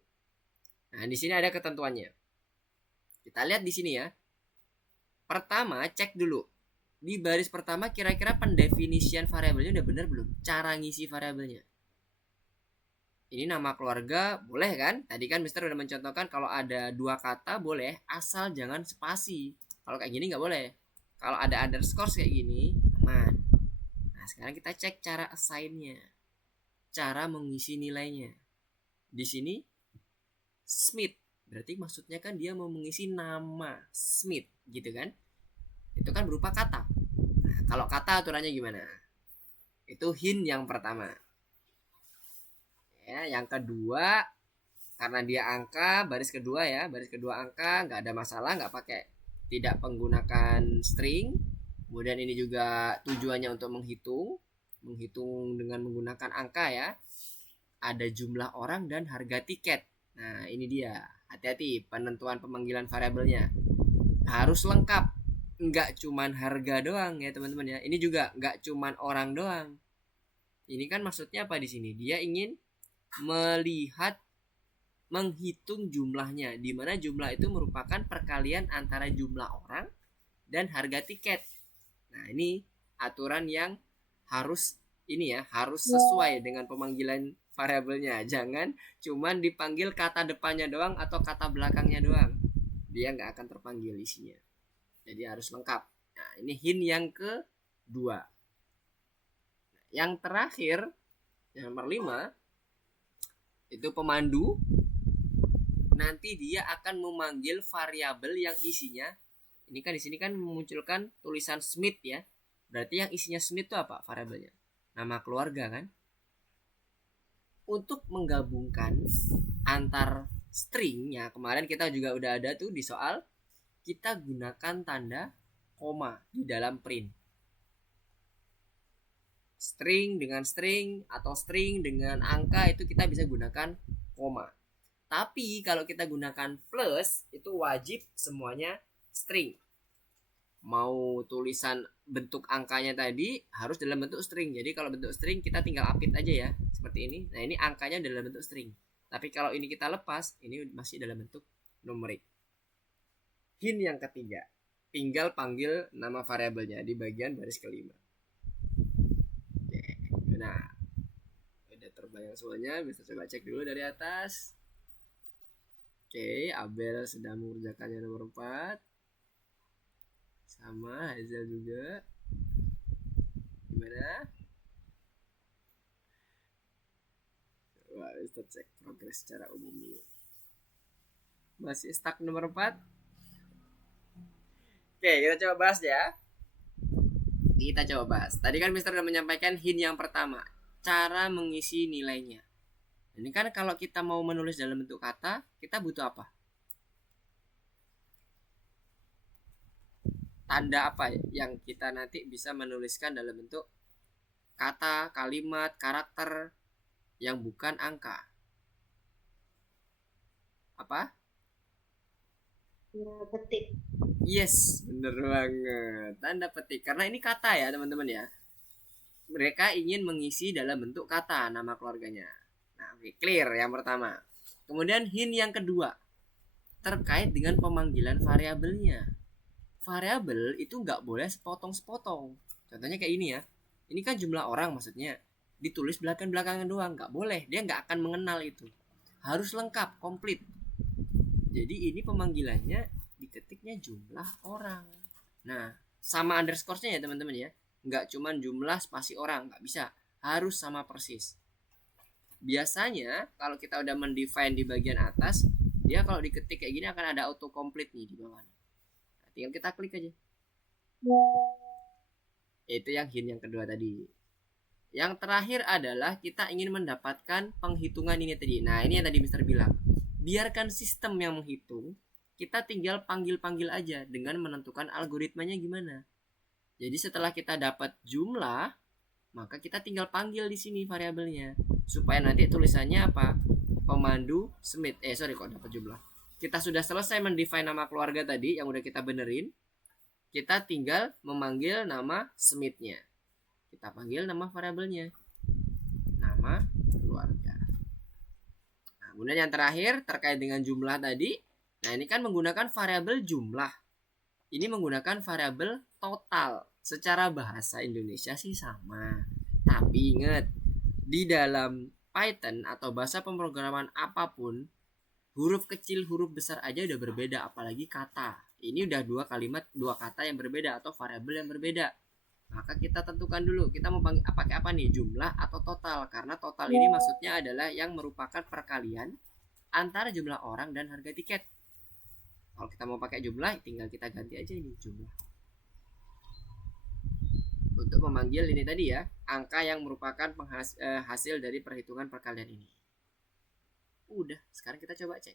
Nah, di sini ada ketentuannya. Kita lihat di sini ya. Pertama, cek dulu. Di baris pertama kira-kira pendefinisian variabelnya udah benar belum? Cara ngisi variabelnya. Ini nama keluarga boleh kan? Tadi kan Mister udah mencontohkan kalau ada 2 kata boleh, asal jangan spasi. Kalau kayak gini nggak boleh. Kalau ada underscore kayak gini, aman. Nah, sekarang kita cek cara assign-nya. Cara mengisi nilainya. Di sini Smith. Berarti maksudnya kan dia mau mengisi nama Smith. gitu kan. Itu kan berupa kata. Nah, kalau kata aturannya gimana? Itu hint yang pertama. Ya, yang kedua, karena dia angka, baris kedua ya, baris kedua angka, nggak ada masalah, nggak pakai, tidak menggunakan string. Kemudian ini juga tujuannya untuk menghitung dengan menggunakan angka ya. Ada jumlah orang dan harga tiket. Nah ini dia, hati-hati penentuan pemanggilan variabelnya harus lengkap, nggak cuman harga doang ya teman-teman ya. Ini juga nggak cuman orang doang. Ini kan maksudnya apa di sini? Dia ingin melihat, menghitung jumlahnya, di mana jumlah itu merupakan perkalian antara jumlah orang dan harga tiket. Nah ini aturan yang harus ini ya, harus sesuai dengan pemanggilan variabelnya. Jangan cuman dipanggil kata depannya doang atau kata belakangnya doang, dia nggak akan terpanggil isinya. Jadi harus lengkap. Nah ini hint yang kedua. Yang terakhir, yang nomor 5, itu pemandu. Nanti dia akan memanggil variabel yang isinya, ini kan di sini kan memunculkan tulisan Smith ya. Berarti yang isinya Smith itu apa variabelnya? Nama keluarga kan? Untuk menggabungkan antar stringnya, kemarin kita juga udah ada tuh di soal, kita gunakan tanda koma di dalam print. String dengan string atau string dengan angka itu kita bisa gunakan koma. Tapi kalau kita gunakan plus itu wajib semuanya string. Mau tulisan bentuk angkanya tadi harus dalam bentuk string. Jadi kalau bentuk string kita tinggal apit aja ya, seperti ini. Nah ini angkanya dalam bentuk string. Tapi kalau ini kita lepas, ini masih dalam bentuk numerik. Hint yang ketiga, tinggal panggil nama variabelnya di bagian baris kelima. Oke, nah udah terbayang semuanya, bisa coba cek dulu dari atas. Oke, Abel sedang mengerjakannya nomor 4. Sama Hazel juga. Gimana? Coba kita cek progres secara umum dulu. Masih stuck nomor 4. Oke, kita coba bahas ya. Kita coba bahas. Tadi kan Mister sudah menyampaikan hint yang pertama, cara mengisi nilainya. Ini kan kalau kita mau menulis dalam bentuk kata, kita butuh apa? Tanda apa yang kita nanti bisa menuliskan dalam bentuk kata, kalimat, karakter yang bukan angka? Apa? Tanda petik. Yes, bener banget. Tanda petik. Karena ini kata ya teman-teman ya. Mereka ingin mengisi dalam bentuk kata nama keluarganya. Nah, clear yang pertama. Kemudian hint yang kedua terkait dengan pemanggilan variabelnya. Variabel itu nggak boleh sepotong-sepotong. Contohnya kayak ini ya. Ini kan jumlah orang maksudnya. Ditulis belakang-belakangan doang, nggak boleh. Dia nggak akan mengenal itu. Harus lengkap, komplit. Jadi ini pemanggilannya diketiknya jumlah orang. Nah, sama underscore-nya ya teman-teman ya. Nggak cuman jumlah spasi orang, nggak bisa. Harus sama persis. Biasanya kalau kita udah mendefine di bagian atas, dia kalau diketik kayak gini akan ada autocomplete nih di bawah. Nah, tinggal kita klik aja. Itu yang hint yang kedua tadi. Yang terakhir adalah kita ingin mendapatkan penghitungan ini tadi. Nah ini yang tadi Mister bilang, biarkan sistem yang menghitung, kita tinggal panggil-panggil aja dengan menentukan algoritmanya gimana. Jadi setelah kita dapat jumlah, maka kita tinggal panggil di sini variabelnya supaya nanti tulisannya apa? Pemandu Smith. Kok dapat jumlah. Kita sudah selesai mendefine nama keluarga tadi yang udah kita benerin. Kita tinggal memanggil nama Smith-nya. Kita panggil nama variabelnya. Nama keluarga. Nah, kemudian yang terakhir terkait dengan jumlah tadi. Nah, ini kan menggunakan variabel jumlah. Ini menggunakan variabel total. Secara bahasa Indonesia sih sama. Tapi ingat, di dalam Python atau bahasa pemrograman apapun, huruf kecil, huruf besar aja udah berbeda, apalagi kata. Ini udah dua kalimat, dua kata yang berbeda atau variabel yang berbeda. Maka kita tentukan dulu, kita mau pakai apa nih, jumlah atau total. Karena total ini maksudnya adalah yang merupakan perkalian antara jumlah orang dan harga tiket. Kalau kita mau pakai jumlah, tinggal kita ganti aja ini jumlah. Untuk memanggil ini tadi ya, angka yang merupakan hasil dari perhitungan perkalian ini. Udah, sekarang kita coba cek.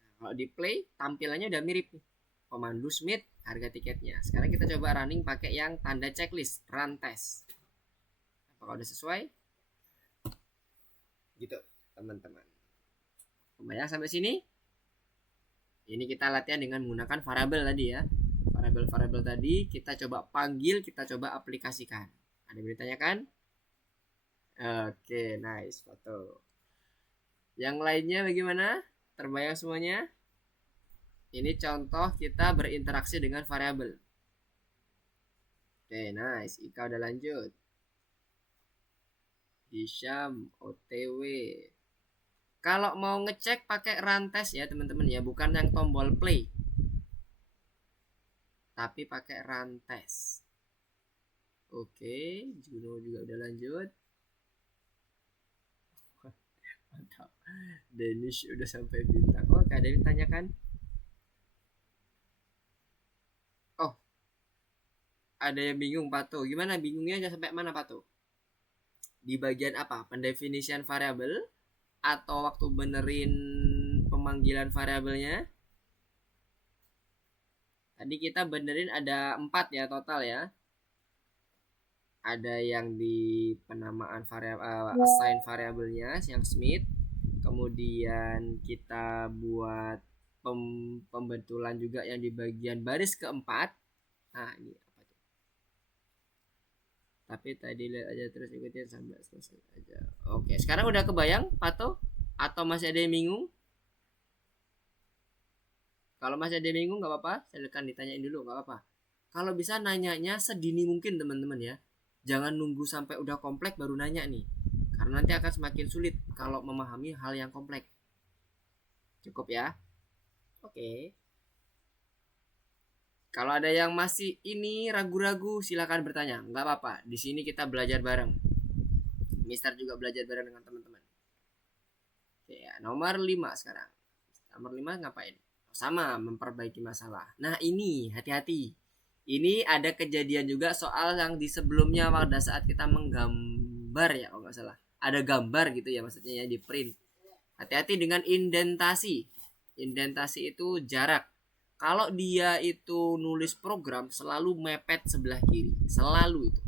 Nah, kalau di play, tampilannya udah mirip nih. Pemandu Smith, harga tiketnya. Sekarang kita coba running pakai yang tanda checklist, run test. Apakah udah sesuai? Gitu, teman-teman. Kebayang sampai sini? Ini kita latihan dengan menggunakan variabel tadi ya. Variabel-variabel tadi kita coba panggil, kita coba aplikasikan. Ada yang ditanyakan? Oke, nice, foto. Yang lainnya bagaimana? Terbayang semuanya? Ini contoh kita berinteraksi dengan variabel. Oke, nice. Ika udah lanjut. Hisham, OTW. Kalau mau ngecek pakai run test ya teman-teman ya, bukan yang tombol play. Tapi pakai run test. Oke, Juno juga udah lanjut. Mantap. Danish udah sampai bintang. Oh, ada yang ditanyakan? Oh, ada yang bingung Pato. Gimana bingungnya sampai mana Pato? Di bagian apa? Pendefinisian variabel atau waktu benerin pemanggilan variabelnya? Tadi kita benerin ada 4 ya total ya. Ada yang di penamaan variabel, assign variabelnya yang Smith. Kemudian kita buat pembetulan juga yang di bagian baris keempat. Nah ini apa tuh? Tapi tadi lihat aja terus ikutin sampai selesai aja. Oke, sekarang udah kebayang Pato? Atau masih ada yang bingung? Kalau masih ada yang bingung nggak apa-apa, silakan ditanyain dulu nggak apa-apa. Kalau bisa nanyanya sedini mungkin teman-teman ya. Jangan nunggu sampai udah kompleks baru nanya nih. Karena nanti akan semakin sulit kalau memahami hal yang kompleks. Cukup ya? Oke. Kalau ada yang masih ini ragu-ragu silakan bertanya. Nggak apa-apa. Di sini kita belajar bareng. Mister juga belajar bareng dengan teman-teman. Oke ya, nomor 5 sekarang. Nomor 5 ngapain? Sama, memperbaiki masalah. Nah ini hati-hati. Ini ada kejadian juga soal yang di sebelumnya pada saat kita menggambar ya kalau nggak salah. Ada gambar gitu ya maksudnya ya di print. Hati-hati dengan indentasi. Indentasi itu jarak. Kalau dia itu nulis program selalu mepet sebelah kiri. Selalu itu.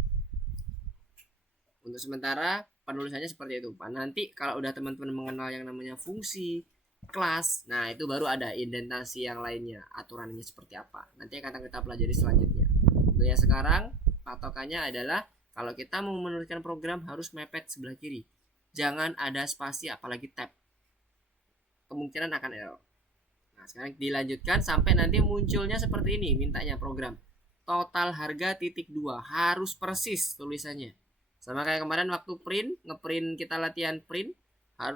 Untuk sementara penulisannya seperti itu. Nanti kalau udah teman-teman mengenal yang namanya fungsi, kelas, nah itu baru ada indentasi yang lainnya, aturannya seperti apa. Nanti akan kita pelajari selanjutnya. Untuk yang sekarang patokannya adalah kalau kita mau menuliskan program harus mepet sebelah kiri. Jangan ada spasi apalagi tab. Kemungkinan akan error. Nah, sekarang dilanjutkan sampai nanti munculnya seperti ini, mintanya program. Total harga titik 2 harus persis tulisannya. Sama kayak kemarin waktu print, ngeprint kita latihan print,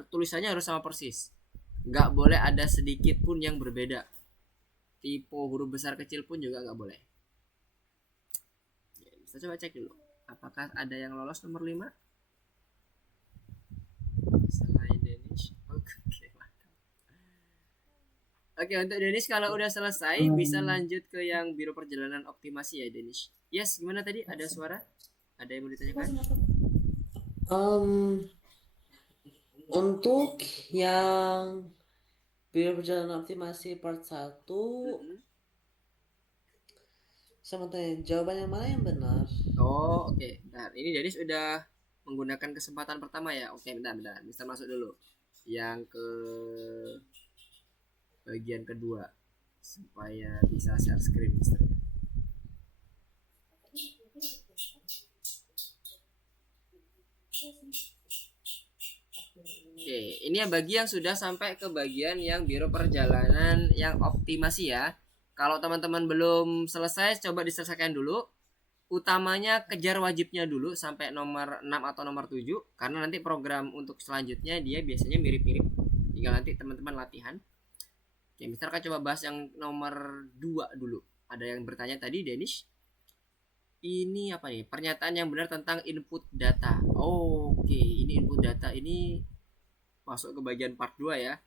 tulisannya harus sama persis. Nggak boleh ada sedikit pun yang berbeda. Tipe huruf besar kecil pun juga nggak boleh. Ya, kita coba cek dulu. Apakah ada yang lolos nomor 5? Selain Danish. Oke, mantap. Oke, untuk Danish kalau udah selesai bisa lanjut ke yang Biro Perjalanan Optimasi ya Danish. Yes, gimana tadi? Ada suara? Ada yang mau ditanyakan? Untuk yang Biro Perjalanan Optimasi part 1 sama tanya jawaban yang mana yang benar? Oh, oke. Nah, ini Danish udah menggunakan kesempatan pertama ya. Oke, bentar. Bisa masuk dulu. Yang ke bagian kedua supaya bisa share screen misalnya. Oke, ini yang bagi yang sudah sampai ke bagian yang Biro Perjalanan yang optimasi ya. Kalau teman-teman belum selesai, coba diselesaikan dulu. Utamanya kejar wajibnya dulu sampai nomor 6 atau nomor 7. Karena nanti program untuk selanjutnya dia biasanya mirip-mirip. Tinggal nanti teman-teman latihan. Oke, Mister akan coba bahas yang nomor 2 dulu. Ada yang bertanya tadi, Danish. Ini apa nih? Pernyataan yang benar tentang input data. Oke, ini input data ini masuk ke bagian part 2 ya.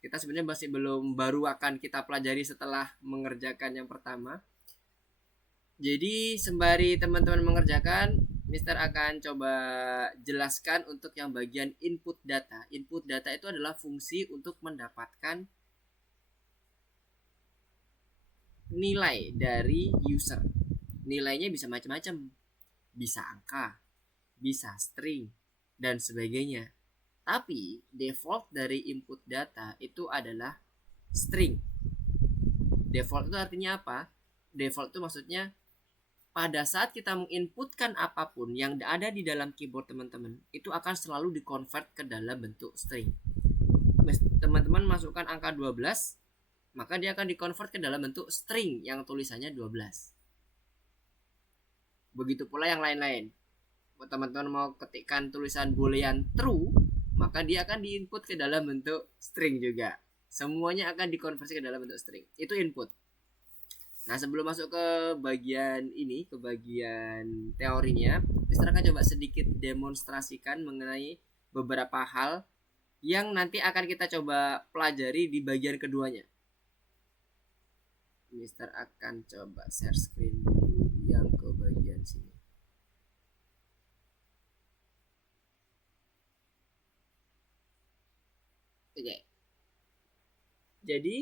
Kita sebenarnya masih belum, baru akan kita pelajari setelah mengerjakan yang pertama. Jadi sembari teman-teman mengerjakan, Mister akan coba jelaskan untuk yang bagian input data. Input data itu adalah fungsi untuk mendapatkan nilai dari user. Nilainya bisa macam-macam. Bisa angka, bisa string, dan sebagainya. Tapi default dari input data itu adalah string. Default itu artinya apa? Default itu maksudnya pada saat kita menginputkan apapun yang ada di dalam keyboard teman-teman, itu akan selalu dikonvert ke dalam bentuk string. Teman-teman masukkan angka 12, maka dia akan dikonvert ke dalam bentuk string yang tulisannya 12. Begitu pula yang lain-lain. Teman-teman mau ketikkan tulisan boolean true, maka dia akan diinput ke dalam bentuk string juga. Semuanya akan dikonversi ke dalam bentuk string. Itu input. Nah, sebelum masuk ke bagian ini, ke bagian teorinya, Mister akan coba sedikit demonstrasikan mengenai beberapa hal yang nanti akan kita coba pelajari di bagian keduanya. Mister akan coba share screen dulu yang ke bagian sini. Oke. Jadi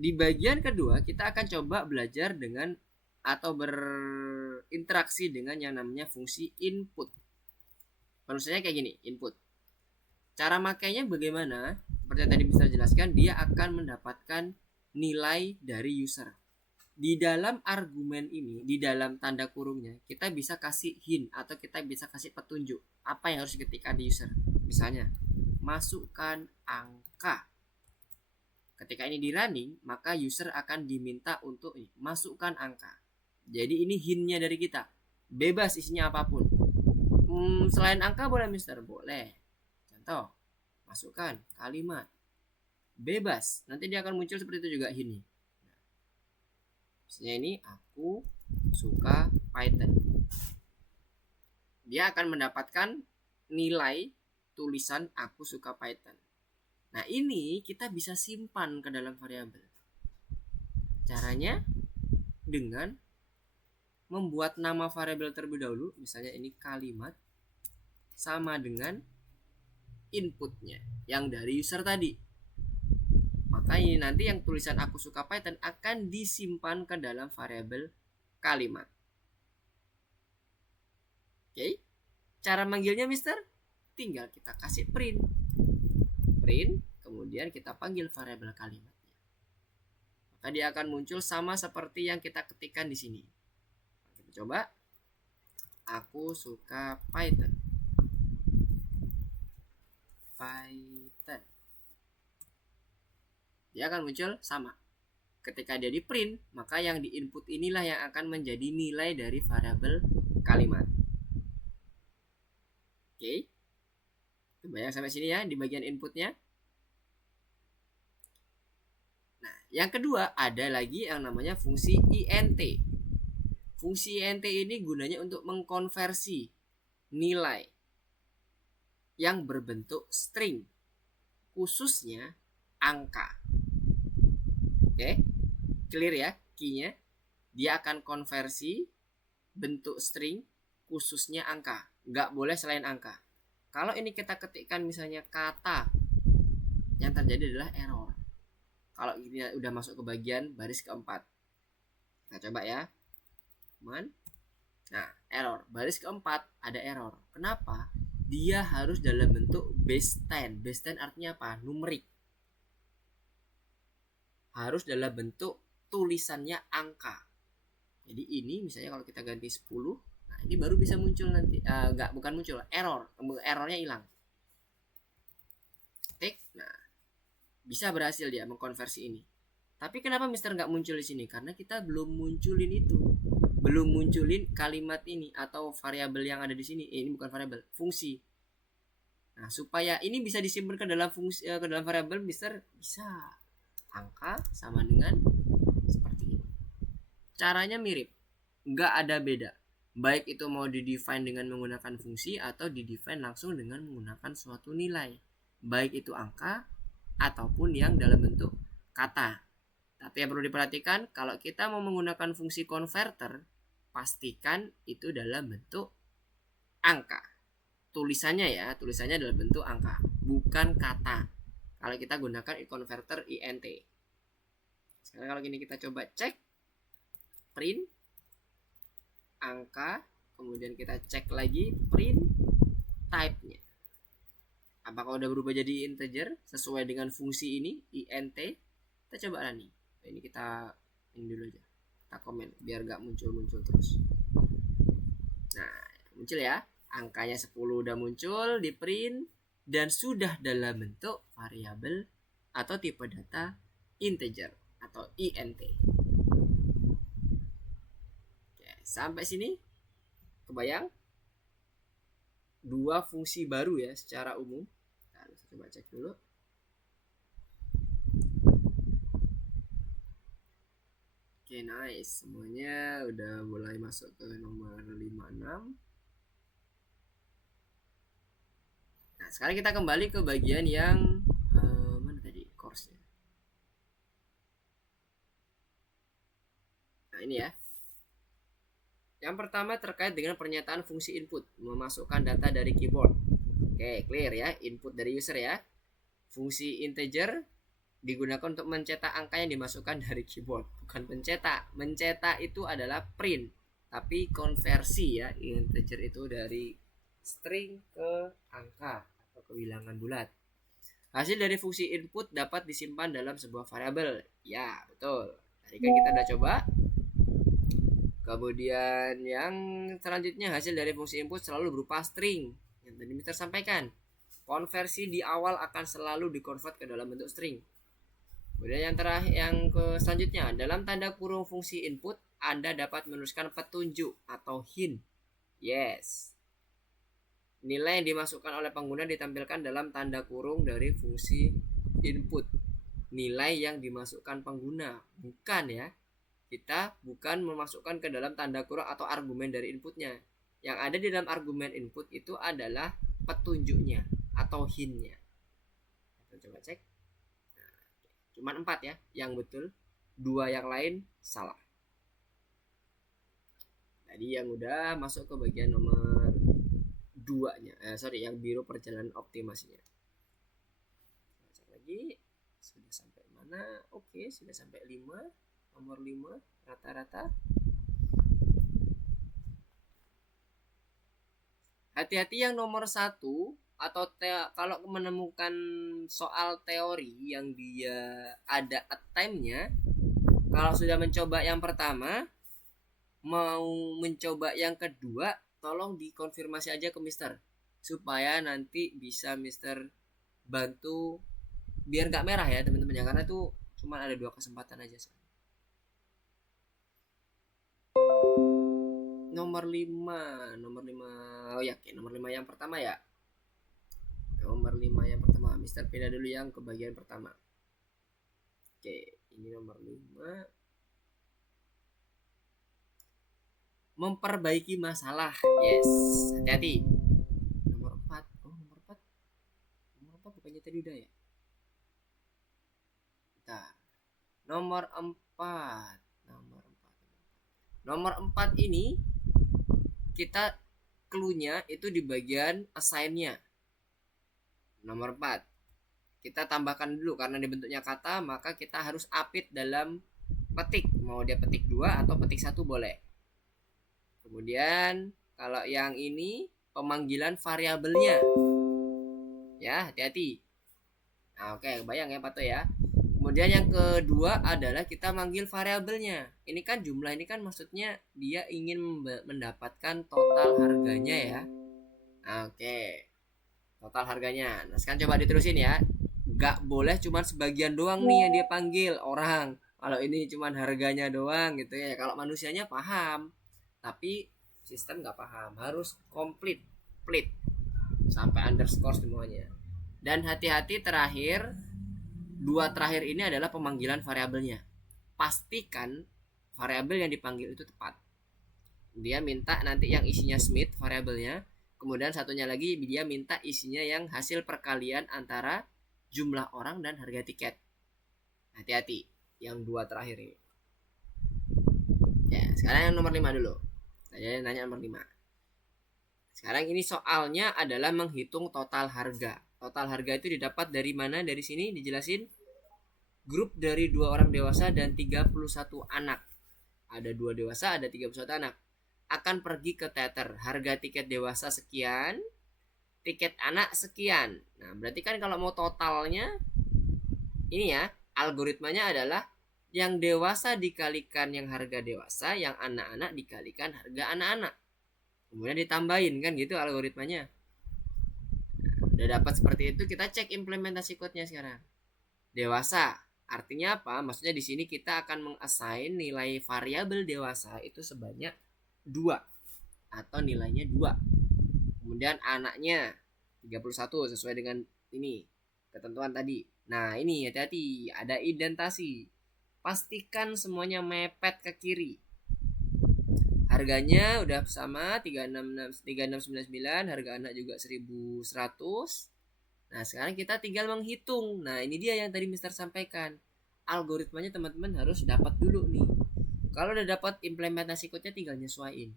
di bagian kedua kita akan coba belajar dengan atau berinteraksi dengan yang namanya fungsi input. Maksudnya kayak gini, input. Cara makainya bagaimana? Seperti yang tadi bisa jelaskan, dia akan mendapatkan nilai dari user. Di dalam argumen ini, di dalam tanda kurungnya, kita bisa kasih hint atau kita bisa kasih petunjuk apa yang harus diketikkan di user. Misalnya, masukkan angka. Ketika ini di running, maka user akan diminta untuk masukkan angka. Jadi ini hintnya dari kita. Bebas isinya apapun. Selain angka boleh Mister? Boleh. Contoh, masukkan kalimat. Bebas. Nanti dia akan muncul seperti itu juga hintnya. Misalnya ini, aku suka Python. Dia akan mendapatkan nilai tulisan aku suka Python. Nah, ini kita bisa simpan ke dalam variabel. Caranya dengan membuat nama variabel terlebih dahulu, misalnya ini kalimat sama dengan inputnya yang dari user tadi. Maka ini nanti yang tulisan aku suka Python akan disimpan ke dalam variabel kalimat. Oke. Cara manggilnya Mister, tinggal kita kasih print, kemudian kita panggil variabel kalimatnya. Maka dia akan muncul sama seperti yang kita ketikkan di sini. Kita coba. Aku suka Python. Dia akan muncul sama. Ketika dia di print, maka yang di input inilah yang akan menjadi nilai dari variabel kalimat. Oke. Kebayang sampai sini ya di bagian inputnya. Nah, yang kedua ada lagi yang namanya fungsi int. Fungsi int ini gunanya untuk mengkonversi nilai yang berbentuk string, khususnya angka. Oke, clear ya key-nya? Dia akan konversi bentuk string, khususnya angka. Nggak boleh selain angka. Kalau ini kita ketikkan misalnya kata, yang terjadi adalah error. Kalau ini udah masuk ke bagian baris keempat, kita coba ya, teman. Nah, error baris keempat ada error. Kenapa? Dia harus dalam bentuk base 10. Base 10 artinya apa? Numerik. Harus dalam bentuk tulisannya angka. Jadi ini misalnya kalau kita ganti 10, nah ini baru bisa muncul nanti. Bukan muncul, error. Errornya hilang. Tik. Nah, bisa berhasil dia mengkonversi ini. Tapi kenapa Mister nggak muncul di sini? Karena kita belum munculin itu. Belum munculin kalimat ini atau variabel yang ada di sini. Ini bukan variabel, fungsi. Nah, supaya ini bisa disimpan ke dalam fungsi, ke dalam variabel, Mister bisa angka sama dengan seperti ini. Caranya mirip, nggak ada beda. Baik itu mau di-define dengan menggunakan fungsi atau di-define langsung dengan menggunakan suatu nilai. Baik itu angka ataupun yang dalam bentuk kata. Tapi yang perlu diperhatikan, kalau kita mau menggunakan fungsi converter, pastikan itu dalam bentuk angka. Tulisannya dalam bentuk angka, bukan kata. Kalau kita gunakan converter int. Sekarang kalau gini kita coba cek print angka, kemudian kita cek lagi print type-nya. Apakah udah berubah jadi integer sesuai dengan fungsi ini int? Kita coba nih. Ini kita ini dulu aja. Kita komen biar gak muncul-muncul terus. Nah, muncul ya. Angkanya 10 udah muncul di print dan sudah dalam bentuk variabel atau tipe data integer atau int. Oke, sampai sini kebayang? Dua fungsi baru ya secara umum. Nah, kita coba cek dulu. Oke, nice. Semuanya udah mulai masuk ke nomor 56. Nah, sekarang kita kembali ke bagian yang mana tadi? Course-nya. Nah, ini ya. Yang pertama terkait dengan pernyataan fungsi input, memasukkan data dari keyboard. Oke, clear ya, input dari user ya. Fungsi integer digunakan untuk mencetak angka yang dimasukkan dari keyboard, bukan pencetak. Mencetak itu adalah print, tapi konversi ya, integer itu dari string ke angka atau ke bilangan bulat. Hasil dari fungsi input dapat disimpan dalam sebuah variabel. Ya, betul. Tadi kan kita udah coba. Kemudian yang selanjutnya, hasil dari fungsi input selalu berupa string. Yang tadi Mister sampaikan, konversi di awal akan selalu dikonvert ke dalam bentuk string. Kemudian yang terakhir, yang selanjutnya, dalam tanda kurung fungsi input Anda dapat menuliskan petunjuk atau hint. Yes. Nilai yang dimasukkan oleh pengguna ditampilkan dalam tanda kurung dari fungsi input. Nilai yang dimasukkan pengguna, bukan ya. Kita bukan memasukkan ke dalam tanda kurung atau argumen dari inputnya. Yang ada di dalam argumen input itu adalah petunjuknya atau hintnya. Kita coba cek. Nah, cuma 4 ya yang betul, 2 yang lain salah. Tadi yang udah masuk ke bagian nomor 2-nya. Yang biru perjalanan optimasinya. Kita cek lagi. Sudah sampai mana? Oke, sudah sampai 5. Nomor 5 rata-rata. Hati-hati yang nomor 1 atau kalau menemukan soal teori yang dia ada time-nya, kalau sudah mencoba yang pertama, mau mencoba yang kedua, tolong dikonfirmasi aja ke Mister supaya nanti bisa Mister bantu biar nggak merah ya teman-teman ya, karena itu cuma ada 2 kesempatan aja. Nomor 5. Oh ya, oke, nomor 5 yang pertama ya. Nomor 5 yang pertama, Mister pindah dulu yang ke bagian pertama. Oke, ini nomor 5. Memperbaiki masalah. Yes, hati-hati. Nomor 4. Oh, nomor 4. Nomor 4 bukannya tadi udah ya? Bentar. Nomor 4. Nomor 4 ini kita clue-nya itu di bagian assign-nya. Nomor 4. Kita tambahkan dulu karena dibentuknya kata, maka kita harus update dalam petik. Mau dia petik 2 atau petik 1 boleh. Kemudian kalau yang ini pemanggilan variabelnya. Ya, hati-hati. Nah, oke, bayang ya Pato ya. Kemudian yang kedua adalah kita manggil variabelnya. Ini kan jumlah, ini kan maksudnya dia ingin mendapatkan total harganya ya. Oke. Total harganya. Nah, sekarang coba diterusin ya. Gak boleh cuma sebagian doang nih yang dia panggil orang. Kalau ini cuma harganya doang gitu ya. Kalau manusianya paham. Tapi sistem gak paham. Harus complete. Sampai underscore semuanya. Dan hati-hati terakhir, 2 terakhir ini adalah pemanggilan variabelnya. Pastikan variabel yang dipanggil itu tepat. Dia minta nanti yang isinya Smith variabelnya. Kemudian satunya lagi dia minta isinya yang hasil perkalian antara jumlah orang dan harga tiket. Hati-hati yang dua terakhir ini. Ya, sekarang yang nomor 5 dulu. Saya nanya nomor 5. Sekarang ini soalnya adalah menghitung total harga. Total harga itu didapat dari mana? Dari sini dijelasin. Grup dari 2 orang dewasa dan 31 anak. Ada 2 dewasa, ada 31 anak. Akan pergi ke teater. Harga tiket dewasa sekian, tiket anak sekian. Nah, berarti kan kalau mau totalnya ini ya, algoritmanya adalah yang dewasa dikalikan yang harga dewasa, yang anak-anak dikalikan harga anak-anak. Kemudian ditambahin kan gitu algoritmanya. Nah, udah dapat seperti itu, kita cek implementasi code-nya sekarang. Dewasa artinya apa? Maksudnya di sini kita akan mengassign nilai variabel dewasa itu sebanyak 2 atau nilainya 2. Kemudian anaknya 31 sesuai dengan ini ketentuan tadi. Nah, ini hati-hati, ada indentasi. Pastikan semuanya mepet ke kiri. Harganya udah sama 3699, harga anak juga 1100. Nah, sekarang kita tinggal menghitung. Nah, ini dia yang tadi Mister sampaikan. Algoritmanya teman-teman harus dapat dulu nih. Kalau udah dapat implementasi code-nya tinggal nyesuaiin.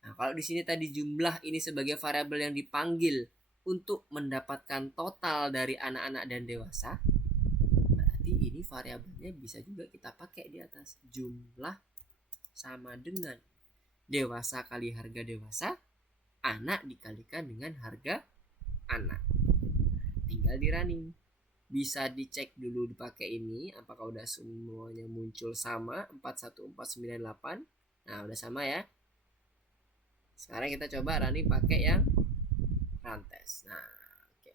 Nah, kalau di sini tadi jumlah ini sebagai variabel yang dipanggil untuk mendapatkan total dari anak-anak dan dewasa, berarti ini variabelnya bisa juga kita pakai di atas. Jumlah sama dengan dewasa kali harga dewasa, anak dikalikan dengan harga anak. Tinggal di running. Bisa dicek dulu dipakai ini apakah udah semuanya muncul sama 41498. Nah, udah sama ya. Sekarang kita coba running pakai yang run test. Nah, oke.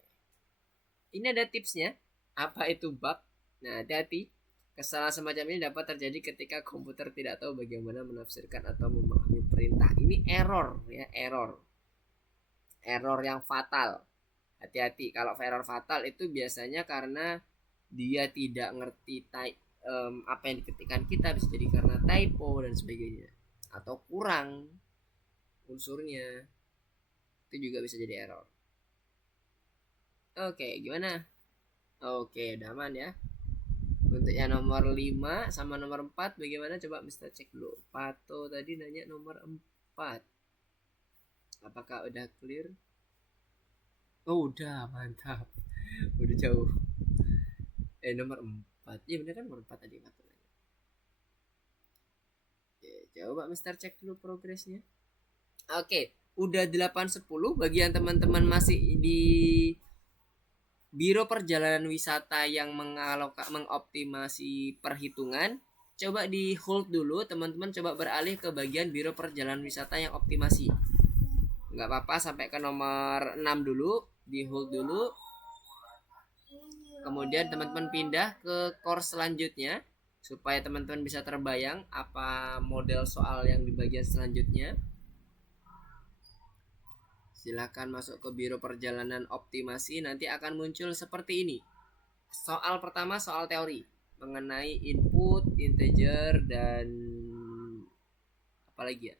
Ini ada tipsnya. Apa itu bug? Nah, hati-hati. Kesalahan semacam ini dapat terjadi ketika komputer tidak tahu bagaimana menafsirkan atau memahami perintah. Ini error ya, error. Error yang fatal. Hati-hati, kalau error fatal itu biasanya karena dia tidak ngerti apa yang diketikkan kita, bisa jadi karena typo dan sebagainya, atau kurang unsurnya, itu juga bisa jadi error. Oke, gimana? Oke, udah aman ya. Untuk yang nomor 5 sama nomor 4 bagaimana? Coba Mister cek dulu. Pato tadi nanya nomor 4. Apakah udah clear? Oh, udah, mantap. Udah jauh. Nomor 4. Iya bener kan nomor 4 tadi Pato nanya. Oke, coba Mister cek dulu progresnya. Oke, udah 8.10. Bagian teman-teman masih di Biro Perjalanan Wisata yang mengoptimasi perhitungan, coba di hold dulu teman-teman, coba beralih ke bagian Biro Perjalanan Wisata yang optimasi. Nggak apa-apa sampai ke nomor 6 dulu, di hold dulu. Kemudian teman-teman pindah ke course selanjutnya supaya teman-teman bisa terbayang apa model soal yang di bagian selanjutnya. Silakan masuk ke Biro Perjalanan Optimasi, nanti akan muncul seperti ini. Soal pertama soal teori mengenai input, integer, dan apa lagi ya?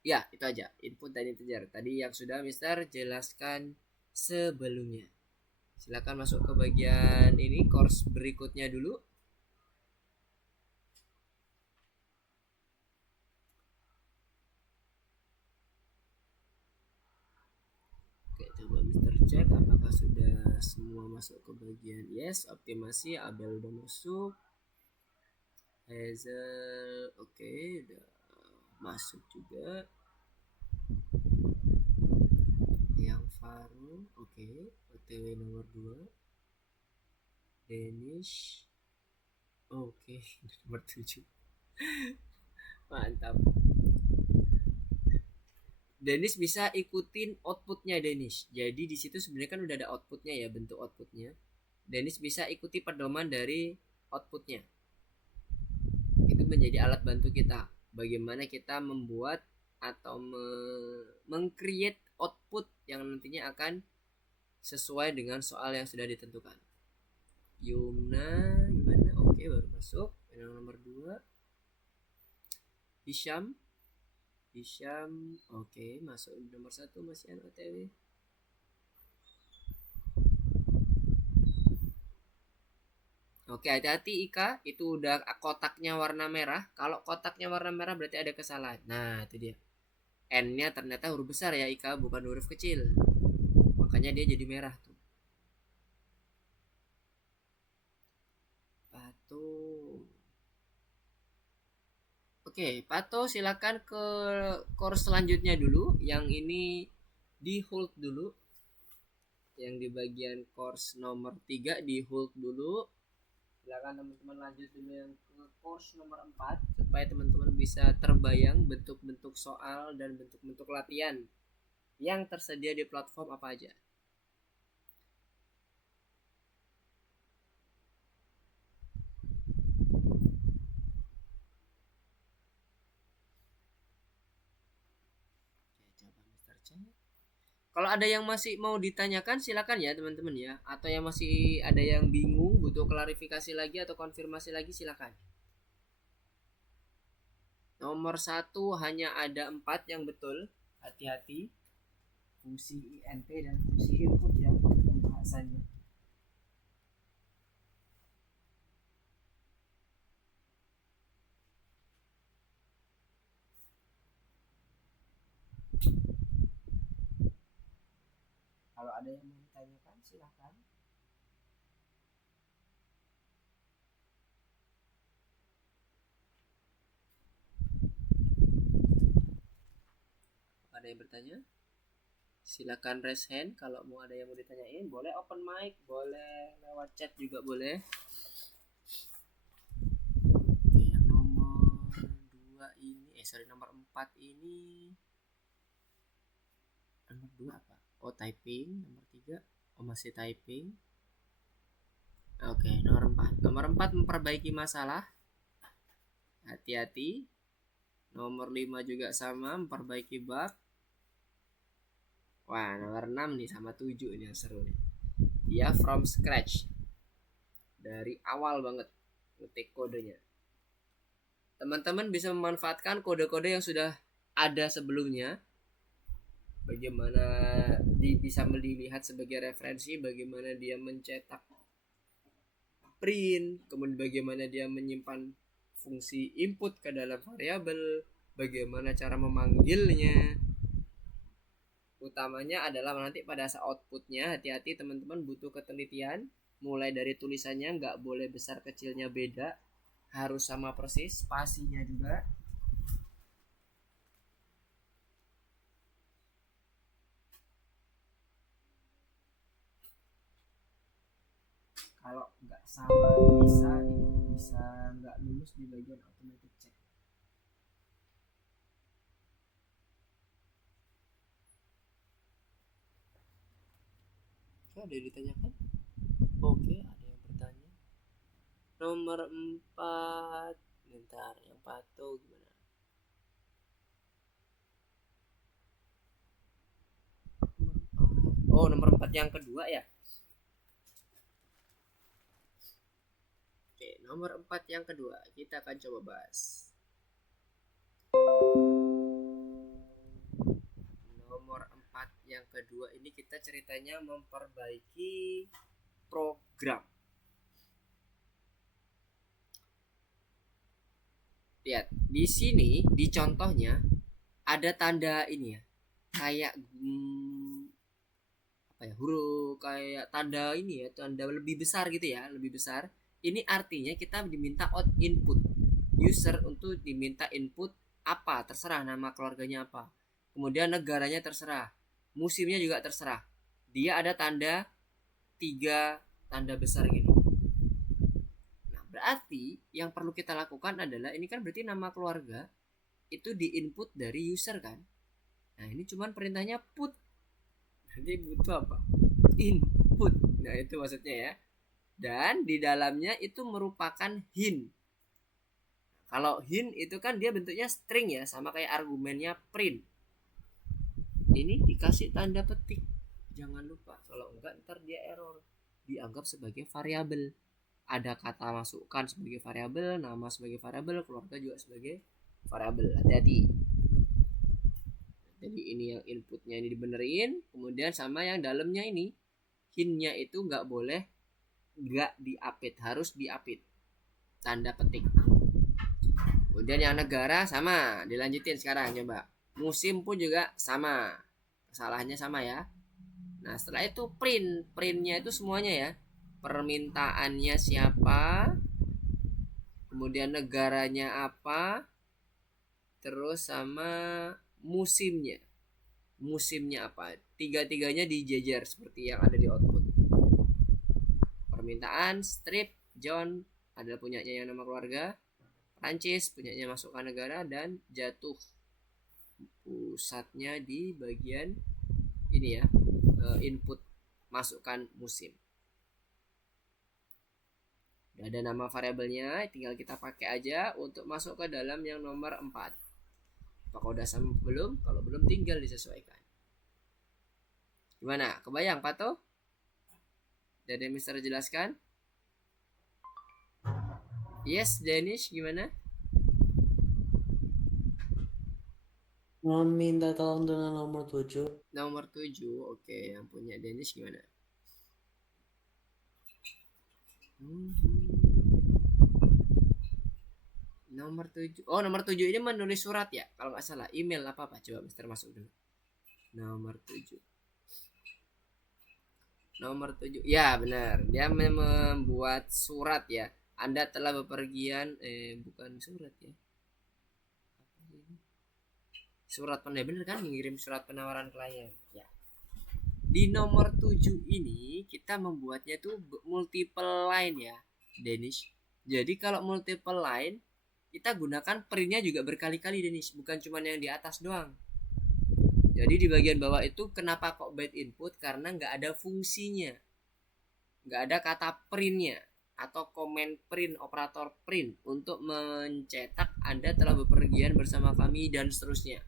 Ya, itu aja, input dan integer. Tadi yang sudah Mister jelaskan sebelumnya. Silakan masuk ke bagian ini, course berikutnya dulu. Coba Mister cek apakah sudah semua masuk ke bagian yes. Optimasi Abel udah masuk, Hazel oke, udah masuk juga, yang Faru oke, OTW nomor 2, Danish oke, nomor 7 mantap. Dennis bisa ikutin outputnya Dennis. Jadi di situ sebenarnya kan udah ada outputnya ya, bentuk outputnya. Dennis bisa ikuti pedoman dari outputnya. Itu menjadi alat bantu kita. Bagaimana kita membuat atau meng-create output yang nantinya akan sesuai dengan soal yang sudah ditentukan. Yumna gimana? Oke, baru masuk. Yang nomor 2. Hisham oke, masuk nomor 1 masih OTW. Oke, hati-hati Ika, itu udah kotaknya warna merah. Kalau kotaknya warna merah berarti ada kesalahan. Nah, itu dia. N-nya ternyata huruf besar ya Ika, bukan huruf kecil. Makanya dia jadi merah tuh. Patung. Oke, Pato silakan ke course selanjutnya dulu. Yang ini di hold dulu. Yang di bagian course nomor 3 di hold dulu. Silakan teman-teman lanjut dulu yang ke course nomor 4 supaya teman-teman bisa terbayang bentuk-bentuk soal dan bentuk-bentuk latihan yang tersedia di platform apa aja. Kalau ada yang masih mau ditanyakan silakan ya teman-teman ya. Atau yang masih ada yang bingung butuh klarifikasi lagi atau konfirmasi lagi silakan. Nomor 1 hanya ada 4 yang betul. Hati-hati. Fungsi INT dan fungsi input ya pembahasannya. Kalau ada yang mau ditanyakan silakan. Ada yang bertanya? Silakan raise hand kalau mau ada yang mau ditanyain. Boleh open mic, boleh lewat chat juga boleh. Oke, yang nomor 2 ini, nomor 4 ini. Nomor 2 apa? Oh, typing. Nomor 3, oh masih typing. Oke, nomor 4. Nomor 4 memperbaiki masalah. Hati-hati. Nomor 5 juga sama, memperbaiki bug. Wah, nomor 6 nih sama 7 ini yang seru nih. Dia from scratch. Dari awal banget ngetik kodenya. Teman-teman bisa memanfaatkan kode-kode yang sudah ada sebelumnya. Bagaimana bisa dilihat sebagai referensi, bagaimana dia mencetak print, kemudian bagaimana dia menyimpan fungsi input ke dalam variabel, bagaimana cara memanggilnya. Utamanya adalah nanti pada saat outputnya, hati-hati teman-teman butuh ketelitian. Mulai dari tulisannya nggak boleh besar kecilnya beda, harus sama persis, spasinya juga. Kalau nggak sama bisa nggak lulus di bagian automatic check. Ada yang ditanyakan? Oke, ada yang bertanya. Nomor 4. Bentar, yang Pato gimana? Oh, nomor 4 yang kedua ya? Oke, nomor 4 yang kedua kita akan coba bahas. Nomor 4 yang kedua ini kita ceritanya memperbaiki program. Lihat, di sini di contohnya ada tanda ini ya. Kayak apa ya? Huruf kayak tanda ini ya, tanda lebih besar gitu ya, lebih besar. Ini artinya kita diminta input. User untuk diminta input apa, terserah nama keluarganya apa. Kemudian negaranya terserah. Musimnya juga terserah. Dia ada tanda 3 tanda besar gini. Nah, berarti yang perlu kita lakukan adalah ini kan berarti nama keluarga itu diinput dari user kan. Nah, ini cuman perintahnya put. Nanti butuh apa? Input. Nah, itu maksudnya ya. Dan di dalamnya itu merupakan hint. Kalau hint itu kan dia bentuknya string ya, sama kayak argumennya print. Ini dikasih tanda petik. Jangan lupa, kalau enggak ntar dia error. Dianggap sebagai variabel. Ada kata masukkan sebagai variabel, nama sebagai variabel, keluarga juga sebagai variabel. Hati-hati. Jadi ini yang inputnya ini dibenerin, kemudian sama yang dalamnya ini hintnya itu nggak boleh nggak diapit, harus diapit. Tanda petik. Kemudian yang negara sama, dilanjutin sekarang coba. Musim pun juga sama. Kesalahannya sama ya. Nah, setelah itu printnya itu semuanya ya. Permintaannya siapa, kemudian negaranya apa, terus sama musimnya. Musimnya apa? Tiga-tiganya dijejer seperti yang ada di output. Permintaan, strip, John adalah punyanya yang nama keluarga, Prancis punyanya masukkan negara, dan jatuh pusatnya di bagian ini ya, input masukkan musim. Udah ada nama variabelnya, tinggal kita pakai aja untuk masuk ke dalam yang nomor 4. Apakah udah sama belum? Kalau belum tinggal disesuaikan. Gimana? Kebayang Pato? Dan Mister jelaskan? Yes, Danish gimana? Mau minta tolong dengan nomor 7. Nomor 7, oke. Yang punya Danish gimana? Nomor 7. Oh, nomor 7 ini menulis surat ya? Kalau nggak salah, email apa-apa. Coba Mister masuk dulu. Nomor 7. Nomor 7. Ya, benar. Dia membuat surat ya. Anda telah bepergian, bukan surat ya. Surat penanda, bener kan, mengirim surat penawaran klien. Ya. Di nomor 7 ini kita membuatnya tuh multiple line ya, Danish. Jadi kalau multiple line kita gunakan printnya juga berkali-kali, Danish, bukan cuma yang di atas doang. Jadi di bagian bawah itu kenapa kok byte input? Karena nggak ada fungsinya, nggak ada kata printnya atau komen print, operator print untuk mencetak Anda telah bepergian bersama kami dan seterusnya.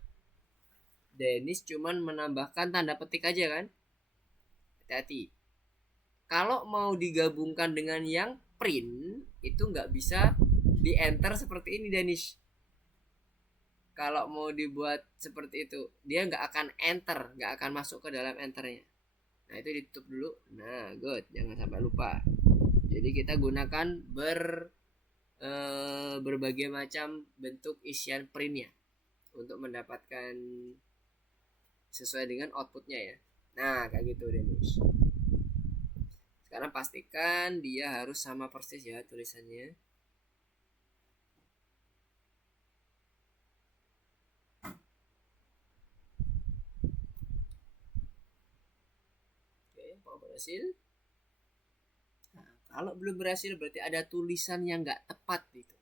Dennis cuman menambahkan tanda petik aja kan. Hati-hati. Kalau mau digabungkan dengan yang print itu nggak bisa di enter seperti ini, Dennis. Kalau mau dibuat seperti itu dia nggak akan enter, nggak akan masuk ke dalam enternya. Nah itu ditutup dulu. Nah good, jangan sampai lupa. Jadi kita gunakan berbagai macam bentuk isian printnya untuk mendapatkan sesuai dengan outputnya ya. Nah kayak gitu Dennis. Sekarang pastikan dia harus sama persis ya tulisannya. Oke, mau berhasil. Nah, kalau belum berhasil berarti ada tulisan yang nggak tepat gitu.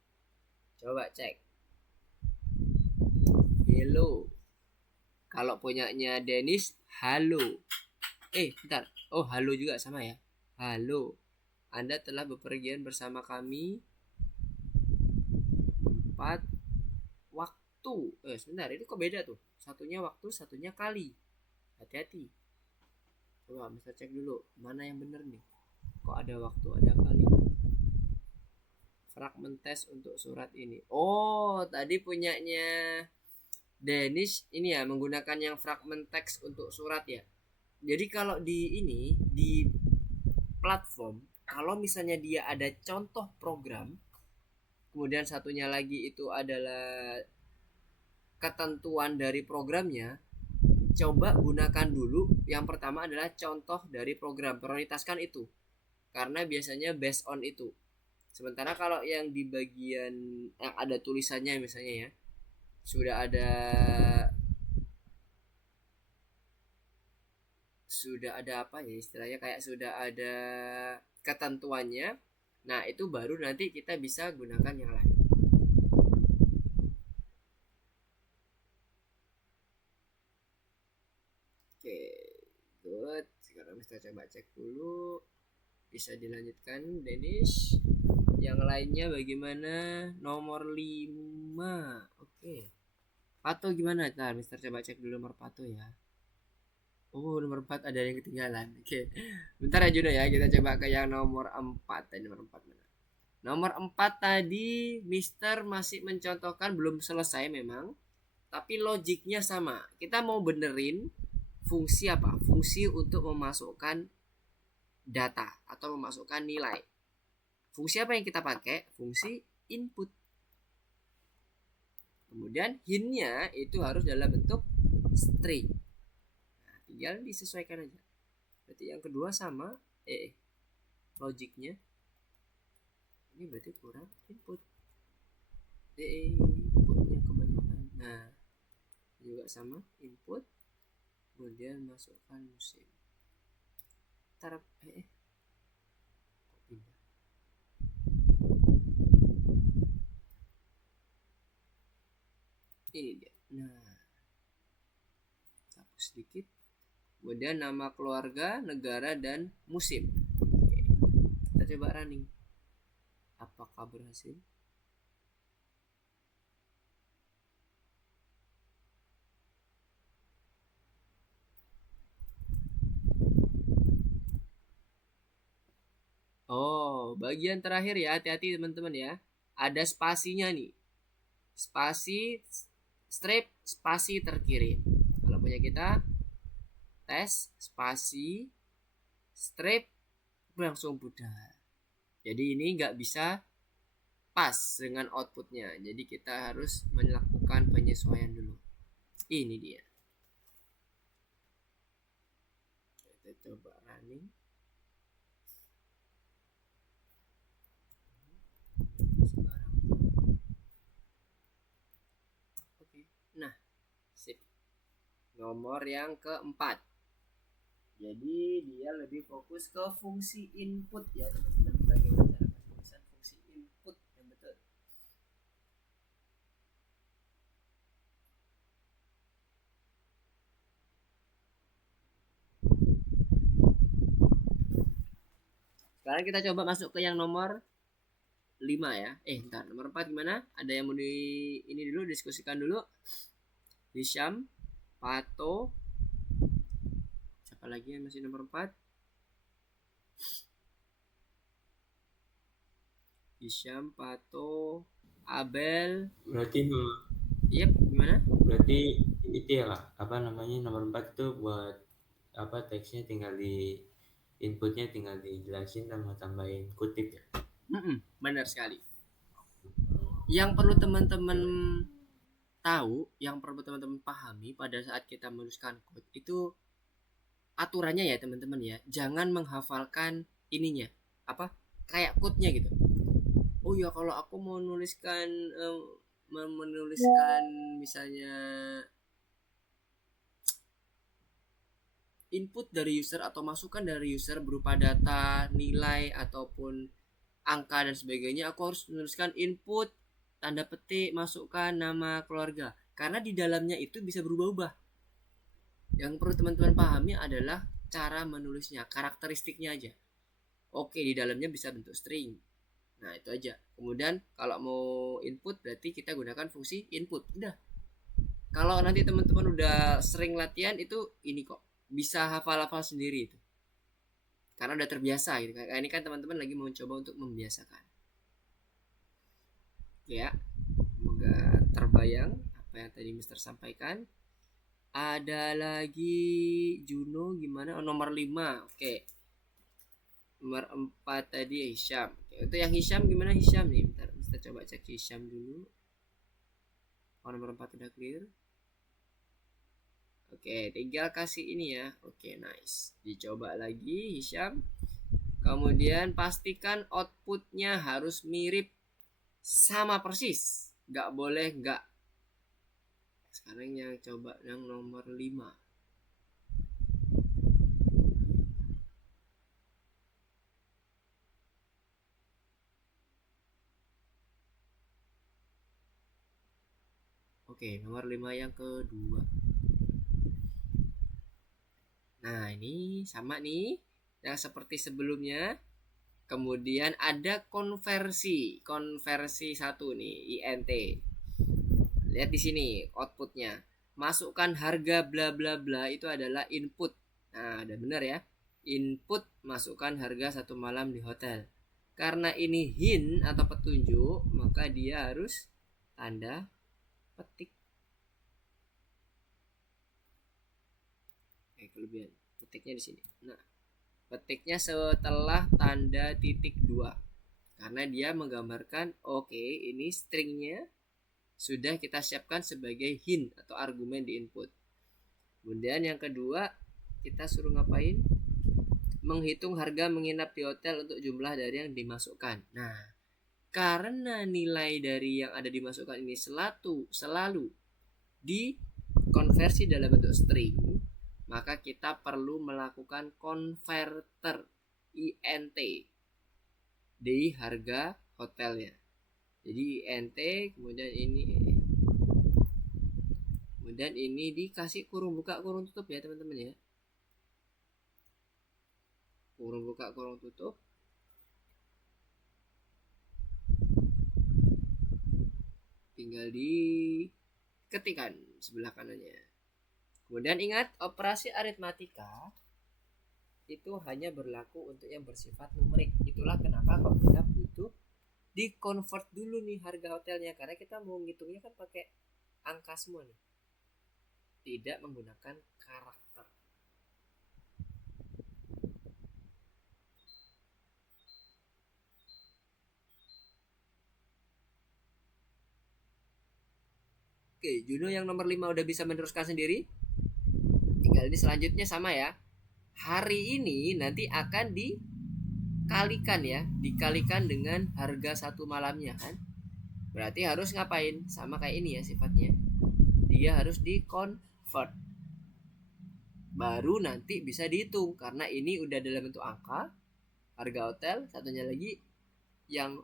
Coba cek. Hello. Kalau punyanya Dennis, halo. Bentar. Oh, halo juga sama ya. Halo. Anda telah bepergian bersama kami 4 waktu. Sebentar, itu kok beda tuh? Satunya waktu, satunya kali. Hati-hati. Coba Mister cek dulu, mana yang bener nih? Kok ada waktu, ada kali? Fragment test untuk surat ini. Oh, tadi punyanya Dennis ini ya menggunakan yang fragment teks untuk surat ya. Jadi kalau di ini di platform, kalau misalnya dia ada contoh program, kemudian satunya lagi itu adalah ketentuan dari programnya, coba gunakan dulu yang pertama adalah contoh dari program, prioritaskan itu karena biasanya based on itu. Sementara kalau yang di bagian yang ada tulisannya misalnya ya, sudah ada apa ya istilahnya, kayak sudah ada ketentuannya. Nah itu baru nanti kita bisa gunakan yang lain. Oke, good. Sekarang kita coba cek dulu. Bisa dilanjutkan Dennis. Yang lainnya bagaimana? Nomor 5. Oke. Pato gimana? Nah, Mister coba cek dulu nomor Pato ya. Oh, nomor 4 ada yang ketinggalan. Oke. Bentar ya Juno ya, kita coba ke yang nomor 4. Nomor 4 mana? Nomor 4 tadi Mister masih mencontohkan, belum selesai memang, tapi logiknya sama. Kita mau benerin fungsi apa? Fungsi untuk memasukkan data atau memasukkan nilai. Fungsi apa yang kita pakai? Fungsi input. Kemudian hintnya itu harus dalam bentuk string. Nah, tinggal disesuaikan aja. Berarti yang kedua sama logiknya. Ini berarti kurang input. Inputnya kebanyakan. Nah, juga sama input. Kemudian masukkan musim. Ntar kok pindah. Ini dia. Nah, hapus sedikit. Kemudian nama keluarga, negara, dan musim. Oke. Kita coba running. Apakah berhasil? Oh, bagian terakhir ya, hati-hati teman-teman ya. Ada spasinya nih. Spasi, strip, spasi terkirim. Kalau punya kita, tes, spasi, strip, langsung pudar. Jadi ini nggak bisa pas dengan outputnya. Jadi kita harus melakukan penyesuaian dulu. Ini dia. Kita coba running. Oke. Nah, sip. Nomor yang keempat. Jadi dia lebih fokus ke fungsi input ya teman-teman. Bagaimana cara penulisan fungsi input yang betul. Sekarang kita coba masuk ke yang nomor 5 ya. Ntar nomor 4 gimana? Ada yang mau ini dulu diskusikan dulu. Hisham, Pato. Siapa lagi yang masih nomor 4? Hisham, Pato, Abel. Berarti Yep, gimana? berarti itu ya Kak, apa namanya, nomor 4 itu buat apa, teksnya tinggal di inputnya tinggal dijelasin sama tambahin kutip ya. Benar sekali. Yang perlu teman-teman tahu, yang perlu teman-teman pahami pada saat kita menuliskan code itu aturannya ya teman-teman ya. Jangan menghafalkan ininya, apa kayak code-nya gitu. Oh ya, kalau aku mau menuliskan misalnya input dari user atau masukan dari user berupa data, nilai ataupun angka dan sebagainya, aku harus menuliskan input, tanda petik, masukkan nama keluarga. Karena di dalamnya itu bisa berubah-ubah. Yang perlu teman-teman pahami adalah cara menulisnya, karakteristiknya aja. Oke, di dalamnya bisa bentuk string. Nah, itu aja. Kemudian kalau mau input berarti kita gunakan fungsi input. Udah. Kalau nanti teman-teman udah sering latihan itu ini kok bisa hafal-hafal sendiri itu. Karena udah terbiasa gitu. Kayak ini kan teman-teman lagi mau coba untuk membiasakan. Ya. Semoga terbayang apa yang tadi Mister sampaikan. Ada lagi Juno gimana? Oh, nomor 5. Oke. Nomor 4 tadi Hisham. Oke, itu yang Hisham gimana Hisham nih? Bentar, kita coba cek Hisham dulu. Oh, nomor 4 udah clear. Oke, tinggal kasih ini ya. Oke, nice. Dicoba lagi Hisham. Kemudian pastikan outputnya harus mirip sama persis. Nggak boleh nggak. Sekarang yang coba yang nomor 5. Oke, nomor 5 yang kedua. Nah, ini sama nih yang seperti sebelumnya. Kemudian ada konversi 1 nih, INT. Lihat di sini outputnya. Masukkan harga bla bla bla itu adalah input. Nah, udah benar ya. Input masukkan harga 1 malam di hotel. Karena ini hint atau petunjuk, maka dia harus tanda petik. Kelebihan petiknya di sini. Nah, Petiknya setelah tanda titik 2. Karena dia menggambarkan oke, ini stringnya sudah kita siapkan sebagai hint atau argumen di input. Kemudian yang kedua, kita suruh ngapain? Menghitung harga menginap di hotel untuk jumlah dari yang dimasukkan. Nah, karena nilai dari yang ada dimasukkan ini selalu dikonversi dalam bentuk string, maka kita perlu melakukan converter int di harga hotelnya. Jadi int kemudian ini dikasih kurung buka kurung tutup ya teman-teman ya. Kurung buka kurung tutup. Tinggal diketikkan sebelah kanannya. Kemudian ingat, operasi aritmatika itu hanya berlaku untuk yang bersifat numerik. Itulah kenapa kalau kita butuh di-convert dulu nih harga hotelnya, karena kita mau ngitungnya kan pakai angka semua nih, tidak menggunakan karakter. Oke, Juno yang nomor 5 udah bisa meneruskan sendiri. Tinggal ini selanjutnya sama ya. Hari ini nanti akan dikalikan ya, dikalikan dengan harga satu malamnya kan. Berarti harus ngapain? Sama kayak ini ya sifatnya. Dia harus di-convert. Baru nanti bisa dihitung karena ini udah dalam bentuk angka. Harga hotel, satunya lagi yang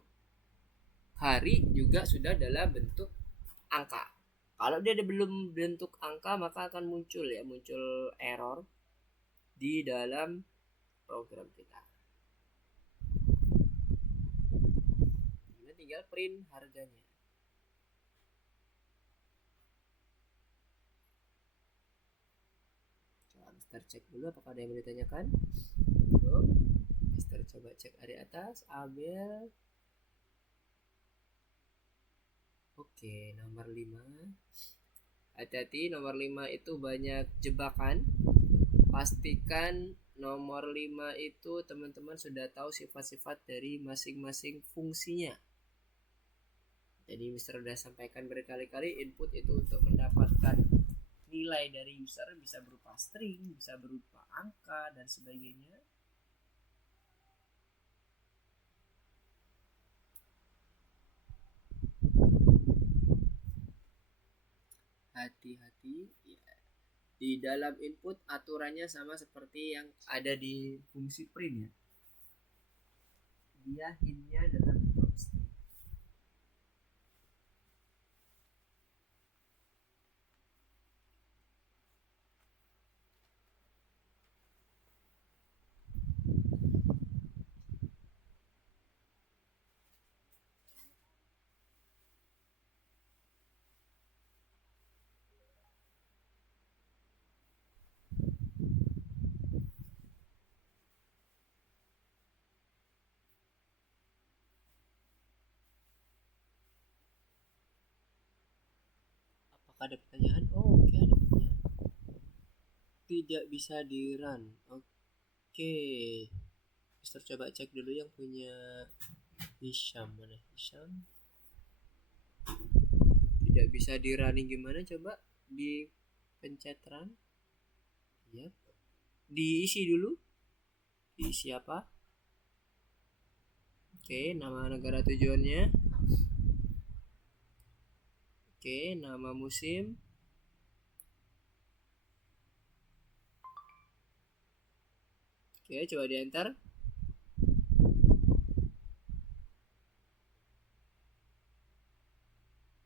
hari juga sudah dalam bentuk angka. Kalau dia belum bentuk angka maka akan muncul error di dalam program kita. Ini tinggal print harganya. Coba Mister cek dulu apakah ada yang mau ditanyakan. Tuh, Mister coba cek dari atas. Abel. Oke, nomor 5. Hati-hati, nomor 5 itu banyak jebakan. Pastikan nomor 5 itu teman-teman sudah tahu sifat-sifat dari masing-masing fungsinya. Jadi Mister sudah sampaikan berkali-kali, input itu untuk mendapatkan nilai dari user bisa berupa string, bisa berupa angka dan sebagainya. Hati-hati ya. Di dalam input aturannya sama seperti yang ada di fungsi print ya. Dia hintnya dalam bentuk string. Apakah ada pertanyaan? Oh, oke, ada pertanyaan. Tidak bisa di run. Oke. Mister coba cek dulu yang punya Hisham. Mana Hisham? Tidak bisa di running gimana? Coba di pencet run. Ya. Diisi dulu. Diisi apa? Oke, nama negara tujuannya. Oke, nama musim. Oke, coba di enter.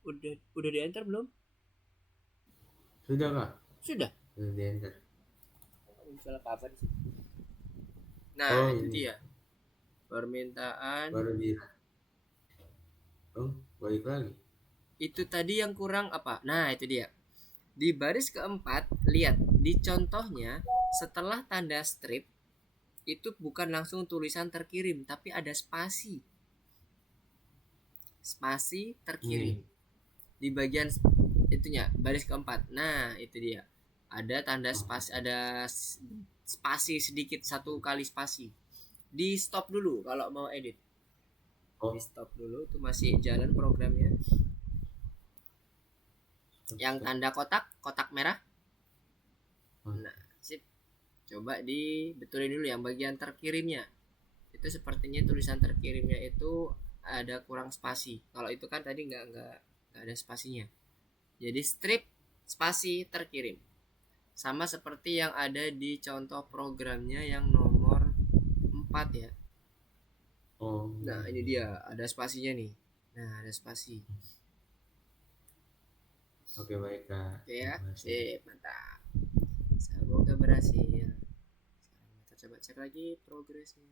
Udah di enter belum? Sudah Kak? Sudah. Sudah di enter. Salah kapan sih? Nah, itu dia. Permintaan. Baru di. Oh, balik lagi. Itu tadi yang kurang apa? Nah, itu dia. Di baris keempat, lihat di contohnya setelah tanda strip itu bukan langsung tulisan terkirim, tapi ada spasi. Spasi terkirim. Di bagian itunya, baris keempat. Nah, itu dia. Ada tanda spasi, ada spasi sedikit, 1 kali spasi. Di stop dulu kalau mau edit. Oh, Di stop dulu, itu masih jalan programnya. Yang tanda kotak merah. Nah, sip. Coba dibetulin dulu yang bagian terkirimnya. Itu sepertinya tulisan terkirimnya itu ada kurang spasi. Kalau itu kan tadi nggak ada spasinya. Jadi strip spasi terkirim. Sama seperti yang ada di contoh programnya yang nomor 4 ya. oh. Nah, ini dia, ada spasinya nih. Nah, ada spasi. Oke, baik Kak. Oke ya. Terima kasih. Sip, mantap. Semoga berhasil. Sekarang kita coba cek lagi progresnya.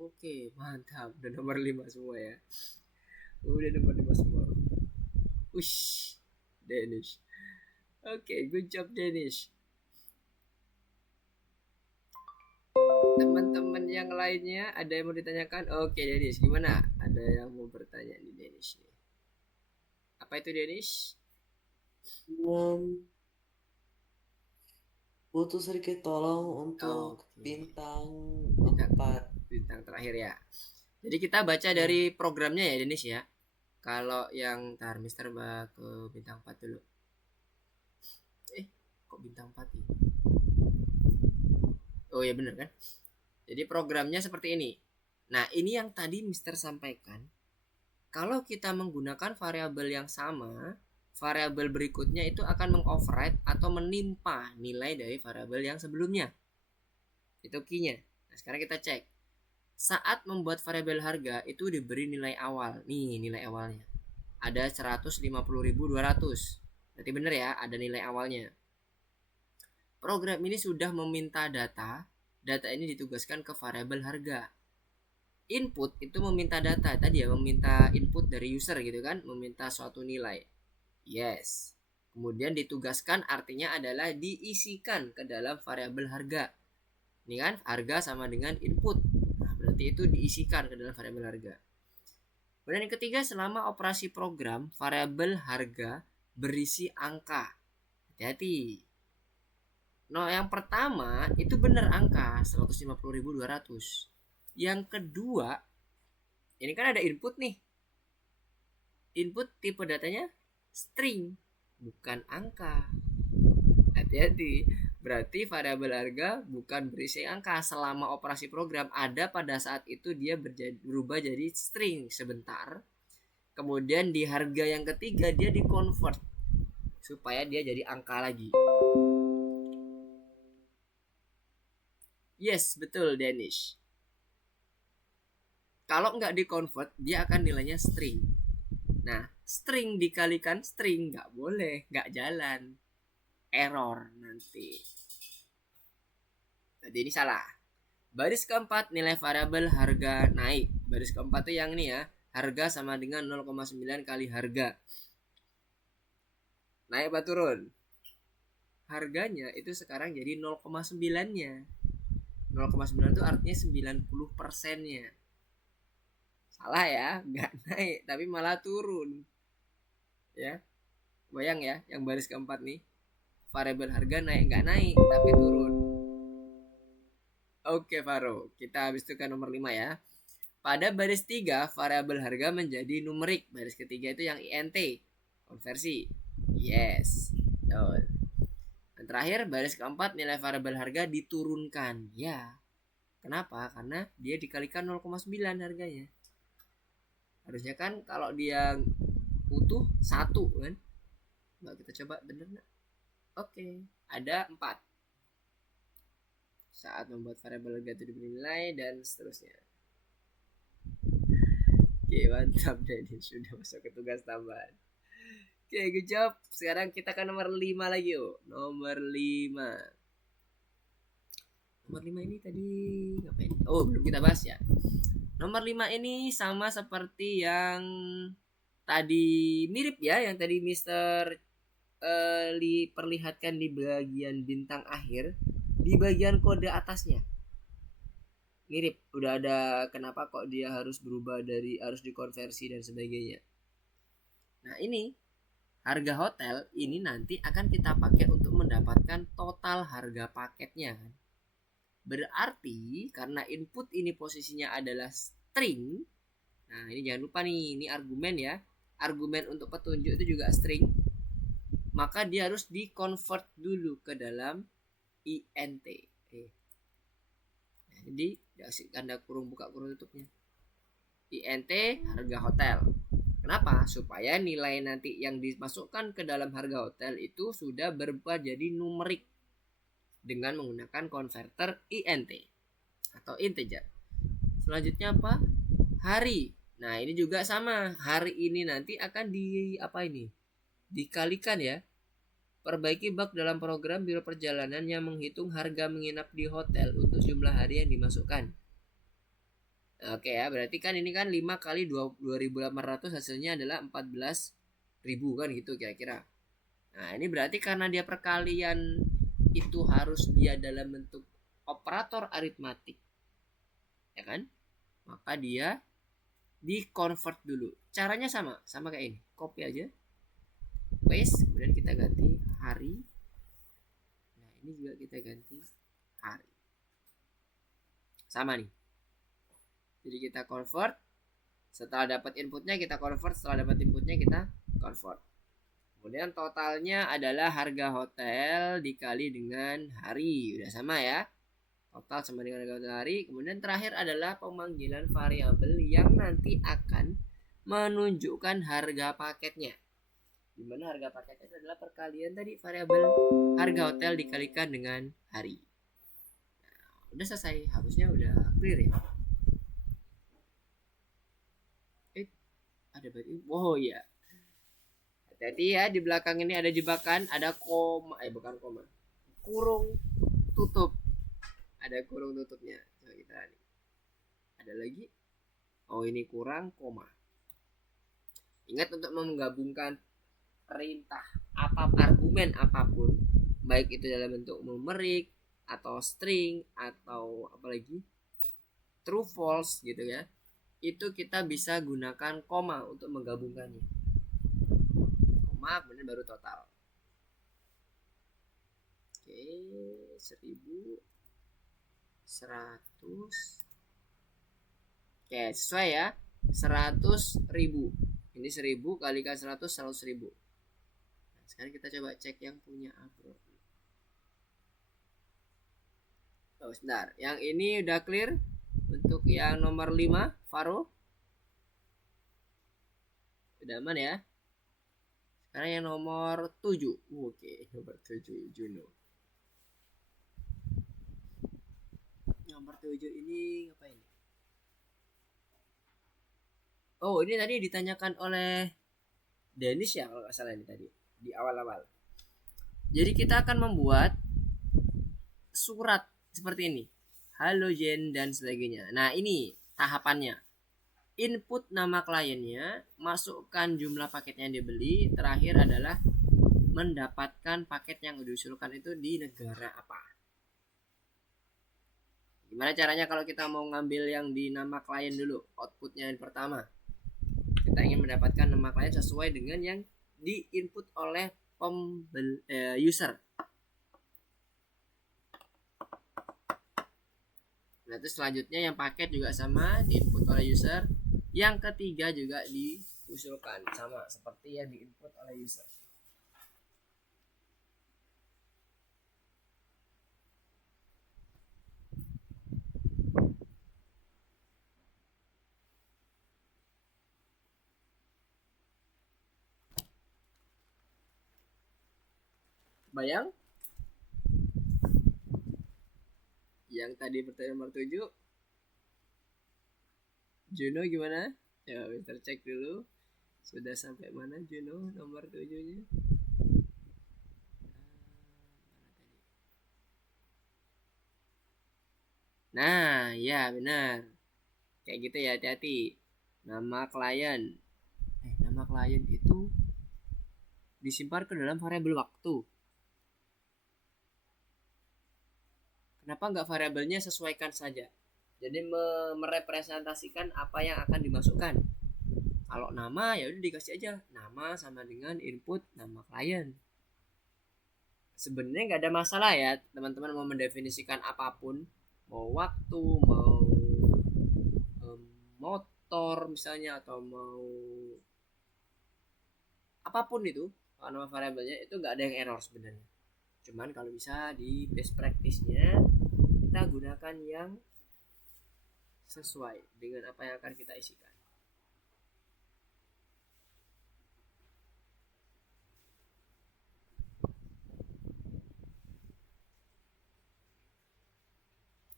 Oke, mantap. Udah nomor 5 semua ya. Udah nomor 5 semua. Ush, Danish. Oke, good job Danish. Teman-teman yang lainnya ada yang mau ditanyakan? Oke, Danish, gimana? Ada yang mau bertanya nih Danish nih. Apa itu Danish? Butuh sedikit tolong untuk Oke. bintang Bintang 4. bintang terakhir ya. Jadi kita baca dari programnya ya Danish ya. Kalau yang Mister ke bintang 4 dulu. Kok bintang 4 ini? Oh ya bener kan? Jadi programnya seperti ini. Nah, ini yang tadi Mister sampaikan. Kalau kita menggunakan variabel yang sama, variabel berikutnya itu akan mengoverride atau menimpa nilai dari variabel yang sebelumnya. Itu key-nya. Nah, sekarang kita cek. Saat membuat variabel harga itu diberi nilai awal. Nih, nilai awalnya. Ada 150.200. Berarti bener ya, ada nilai awalnya. Program ini sudah meminta data. Data ini ditugaskan ke variabel harga. Input itu meminta data tadi ya, meminta input dari user gitu kan, meminta suatu nilai. Yes. Kemudian ditugaskan artinya adalah diisikan ke dalam variabel harga. Ini kan harga sama dengan input. Nah, berarti itu diisikan ke dalam variabel harga. Kemudian yang ketiga, selama operasi program, variabel harga berisi angka. Hati-hati. Nah, yang pertama itu benar angka 150.200. Yang kedua, ini kan ada input nih. Input tipe datanya string, bukan angka. Hati-hati. Berarti variabel harga bukan berisi angka. Selama operasi program ada pada saat itu dia berubah jadi string sebentar. Kemudian di harga yang ketiga dia di-convert supaya dia jadi angka lagi. Yes, betul Danish. Kalau nggak di-convert, dia akan nilainya string. Nah, string dikalikan string nggak boleh, nggak jalan. Error nanti. Jadi ini salah. Baris keempat, nilai variabel harga naik. Baris keempat itu yang ini ya. Harga sama dengan 0,9 kali harga. Naik apa turun? Harganya itu sekarang jadi 0,9-nya. 0,9 itu artinya 90%-nya. Salah ya, nggak naik tapi malah turun. Ya, bayang ya yang baris keempat nih, variabel harga naik nggak naik tapi turun. Oke Faro, kita habis itu ke nomor 5 ya. Pada baris 3 variabel harga menjadi numerik. Baris ketiga itu yang int, konversi. Yes, betul. Dan terakhir baris keempat nilai variabel harga diturunkan. Ya, kenapa? Karena dia dikalikan 0,9 harganya. Harusnya kan kalau dia utuh 1 kan. Nah, kita coba bener nggak? Oke, ada 4. Saat membuat variabel harga itu diberi nilai dan seterusnya. Oke, mantap Denny, sudah masuk ke tugas tambahan. Oke, good job. Sekarang kita ke nomor 5 lagi yuk. Nomor 5. Nomor 5 ini tadi ngapain? Oh, belum kita bahas ya. Nomor 5 ini sama seperti yang tadi, mirip ya, yang tadi Mister perlihatkan di bagian bintang akhir, di bagian kode atasnya. Mirip, udah ada kenapa kok dia harus berubah dari harus dikonversi dan sebagainya. Nah, ini harga hotel ini nanti akan kita pakai untuk mendapatkan total harga paketnya kan. Berarti karena input ini posisinya adalah string. Nah, ini jangan lupa nih, ini argumen ya. Argumen untuk petunjuk itu juga string. Maka dia harus di-convert dulu ke dalam int. Nah, jadi dikasih tanda kurung buka kurung tutupnya. int harga hotel. Kenapa? Supaya nilai nanti yang dimasukkan ke dalam harga hotel itu sudah berubah jadi numerik dengan menggunakan konverter int atau integer. Selanjutnya apa? Hari. Nah, ini juga sama. Hari ini nanti akan dikalikan ya. Perbaiki bug dalam program biro perjalanan yang menghitung harga menginap di hotel untuk jumlah hari yang dimasukkan. Oke ya, berarti kan ini kan 5 kali 2.800 hasilnya adalah 14.000 kan gitu kira-kira. Nah, ini berarti karena dia perkalian itu harus dia dalam bentuk operator aritmatik. Ya kan? Maka dia di-convert dulu. Caranya sama kayak ini. Copy aja. Paste, kemudian kita ganti hari. Nah, ini juga kita ganti hari. Sama nih. Jadi kita convert, setelah dapat inputnya kita convert, setelah dapat inputnya kita convert. Kemudian totalnya adalah harga hotel dikali dengan hari. Udah sama ya. Total sama dengan harga hotel hari. Kemudian terakhir adalah pemanggilan variabel yang nanti akan menunjukkan harga paketnya. Dimana harga paketnya adalah perkalian tadi variabel harga hotel dikalikan dengan hari. Nah, udah selesai. Harusnya udah clear ya. Ada berarti, oh iya, hati-hati ya, di belakang ini ada jebakan, ada koma, bukan koma, kurung tutup, ada kurung tutupnya. Coba kita lihat, ada lagi, oh ini kurang koma. Ingat untuk menggabungkan perintah argumen apapun, baik itu dalam bentuk numerik atau string atau apalagi true false gitu ya, itu kita bisa gunakan koma untuk menggabungkannya. Koma kemudian baru total. Oke, 1000 100. Oke, sesuai ya. 100.000. Ini 1000 kalikan 100 100.000. Nah, sekarang kita coba cek yang punya Abro. Oh, sebentar. Yang ini udah clear. Untuk yang nomor 5 Faro udah aman ya. Sekarang yang nomor 7. Oke, nomor 7 Juno. Nomor 7 ini ngapain? Oh, ini tadi ditanyakan oleh Dennis ya kalau nggak salah ini tadi di awal-awal. Jadi kita akan membuat surat seperti ini. Halogen dan sebagainya. Nah, ini tahapannya. Input nama kliennya, masukkan jumlah paketnya yang dibeli, terakhir adalah mendapatkan paket yang diusulkan itu di negara apa. Gimana caranya kalau kita mau ngambil yang di nama klien dulu, outputnya yang pertama. Kita ingin mendapatkan nama klien sesuai dengan yang di input oleh user. Nah, terus selanjutnya yang paket juga sama diinput oleh user. Yang ketiga juga diusulkan sama seperti yang diinput oleh user. Bayang? Yang tadi pertanyaan nomor 7 Juno gimana? Ya, Mister cek dulu. Sudah sampai mana Juno nomor 7-nya? Nah, ya benar. Kayak gitu ya, hati-hati. Nama klien. Nama klien itu disimpan ke dalam variabel waktu. Kenapa nggak variabelnya sesuaikan saja? Jadi merepresentasikan apa yang akan dimasukkan. Kalau nama ya udah dikasih aja nama sama dengan input nama klien. Sebenarnya nggak ada masalah ya teman-teman mau mendefinisikan apapun, mau waktu, mau motor misalnya, atau mau apapun itu nama variabelnya itu nggak ada yang error sebenarnya. Cuman kalau bisa di best practice-nya kita gunakan yang sesuai dengan apa yang akan kita isikan.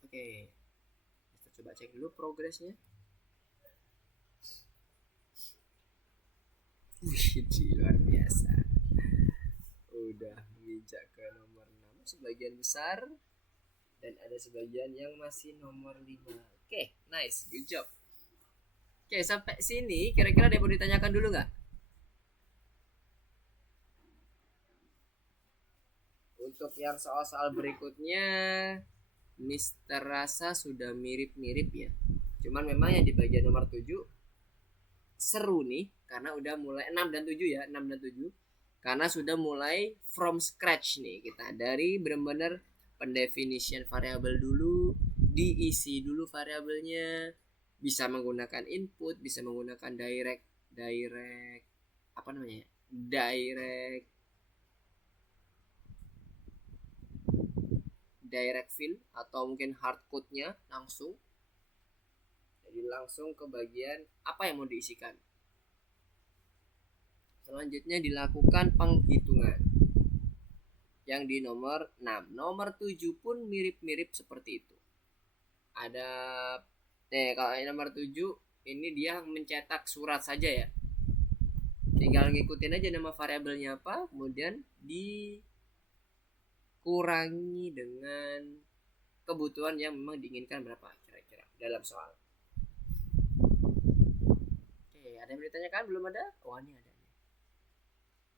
Oke, kita coba cek dulu progresnya. Wih, luar biasa. Udah menginjak ke nomor 6 sebagian besar, dan ada sebagian yang masih nomor 5. Oke, nice, good job. Oke, sampai sini kira-kira ada yang mau ditanyakan dulu nggak? Untuk yang soal-soal berikutnya, Mister rasa sudah mirip-mirip ya. Cuman memang yang di bagian nomor 7 seru nih, karena udah mulai 6 dan 7 ya, 6 dan 7. Karena sudah mulai from scratch nih kita. Dari benar-benar pendefinisian variabel dulu, diisi dulu variabelnya, bisa menggunakan input, bisa menggunakan direct apa namanya? Direct fill atau mungkin hard code-nya langsung. Jadi langsung ke bagian apa yang mau diisikan. Selanjutnya dilakukan penghitungan yang di nomor 6. Nomor 7 pun mirip-mirip seperti itu. Ada kalau nomor 7 ini dia mencetak surat saja ya. Tinggal ngikutin aja nama variabelnya apa, kemudian dikurangi dengan kebutuhan yang memang diinginkan berapa kira-kira dalam soal. Oke, ada yang ditanyakan? Belum ada? Oh, ini ada.